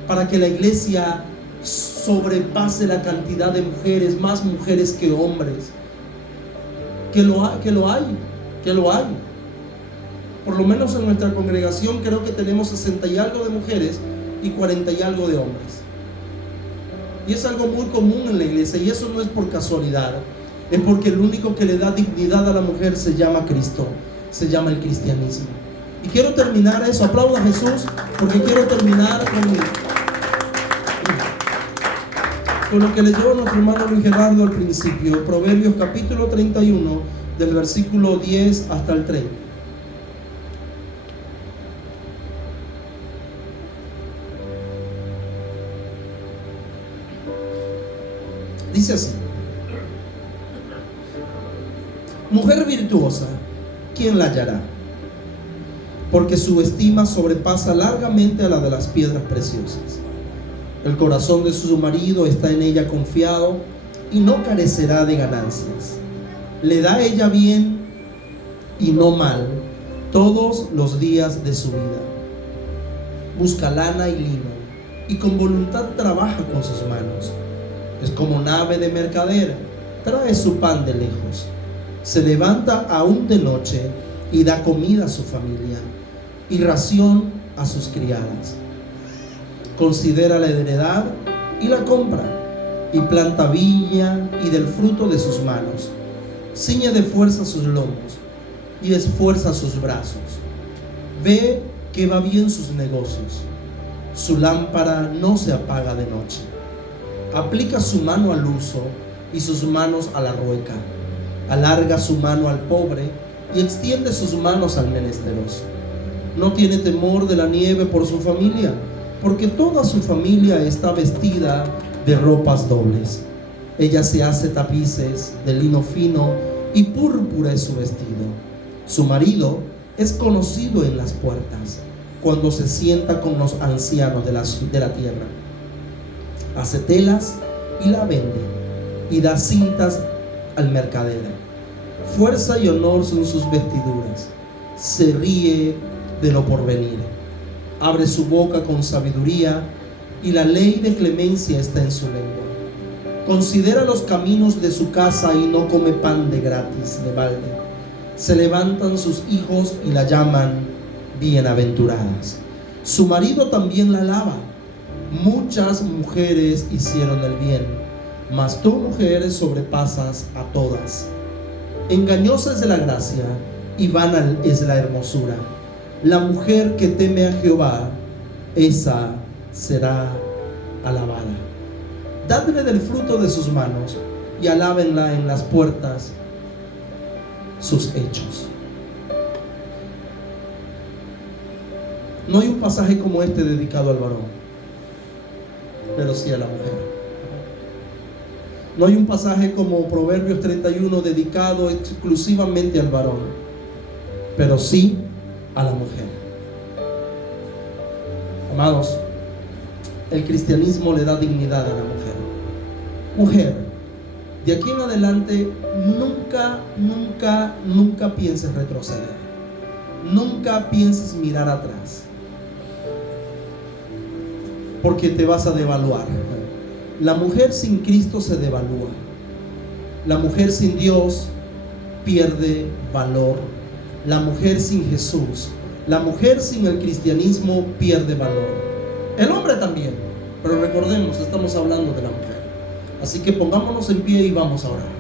para que la iglesia sobrepase la cantidad de mujeres, más mujeres que hombres, que lo hay. Por lo menos en nuestra congregación creo que tenemos 60 y algo de mujeres y 40 y algo de hombres. Y es algo muy común en la iglesia, y eso no es por casualidad, es porque el único que le da dignidad a la mujer se llama Cristo, se llama el cristianismo. Y quiero terminar eso, aplauda a Jesús, porque quiero terminar con lo que leyó nuestro hermano Luis Gerardo al principio, Proverbios capítulo 31, del versículo 10 hasta el 30. Dice así: mujer virtuosa, ¿quién la hallará? Porque su estima sobrepasa largamente a la de las piedras preciosas. El corazón de su marido está en ella confiado y no carecerá de ganancias. Le da ella bien y no mal todos los días de su vida. Busca lana y lino y con voluntad trabaja con sus manos. Es como nave de mercader, trae su pan de lejos. Se levanta aún de noche y da comida a su familia y ración a sus criadas. Considera la heredad y la compra, y planta viña y del fruto de sus manos. Ciñe de fuerza sus lomos y esfuerza sus brazos. Ve que va bien sus negocios. Su lámpara no se apaga de noche. Aplica su mano al uso y sus manos a la rueca. Alarga su mano al pobre y extiende sus manos al menesteroso. No tiene temor de la nieve por su familia, porque toda su familia está vestida de ropas dobles. Ella se hace tapices de lino fino y púrpura es su vestido. Su marido es conocido en las puertas, cuando se sienta con los ancianos de la tierra. Hace telas y la vende, y da cintas al mercader. Fuerza y honor son sus vestiduras. Se ríe de lo porvenir. Abre su boca con sabiduría y la ley de clemencia está en su lengua. Considera los caminos de su casa y no come pan de gratis, de balde. Se levantan sus hijos y la llaman bienaventuradas. Su marido también la alaba. Muchas mujeres hicieron el bien, mas tú, mujer, sobrepasas a todas. Engañosa es la gracia y vana es la hermosura. La mujer que teme a Jehová, esa será alabada. Dadle del fruto de sus manos y alábenla en las puertas sus hechos. No hay un pasaje como este dedicado al varón, pero sí a la mujer. No hay un pasaje como Proverbios 31 dedicado exclusivamente al varón, pero sí a la mujer. Amados, el cristianismo le da dignidad a la mujer. Mujer, de aquí en adelante nunca pienses retroceder. Nunca pienses mirar atrás, porque te vas a devaluar. La mujer sin Cristo se devalúa. La mujer sin Dios pierde valor. La mujer sin Jesús, la mujer sin el cristianismo pierde valor. El hombre también, pero recordemos, estamos hablando de la mujer. Así que pongámonos en pie y vamos a orar.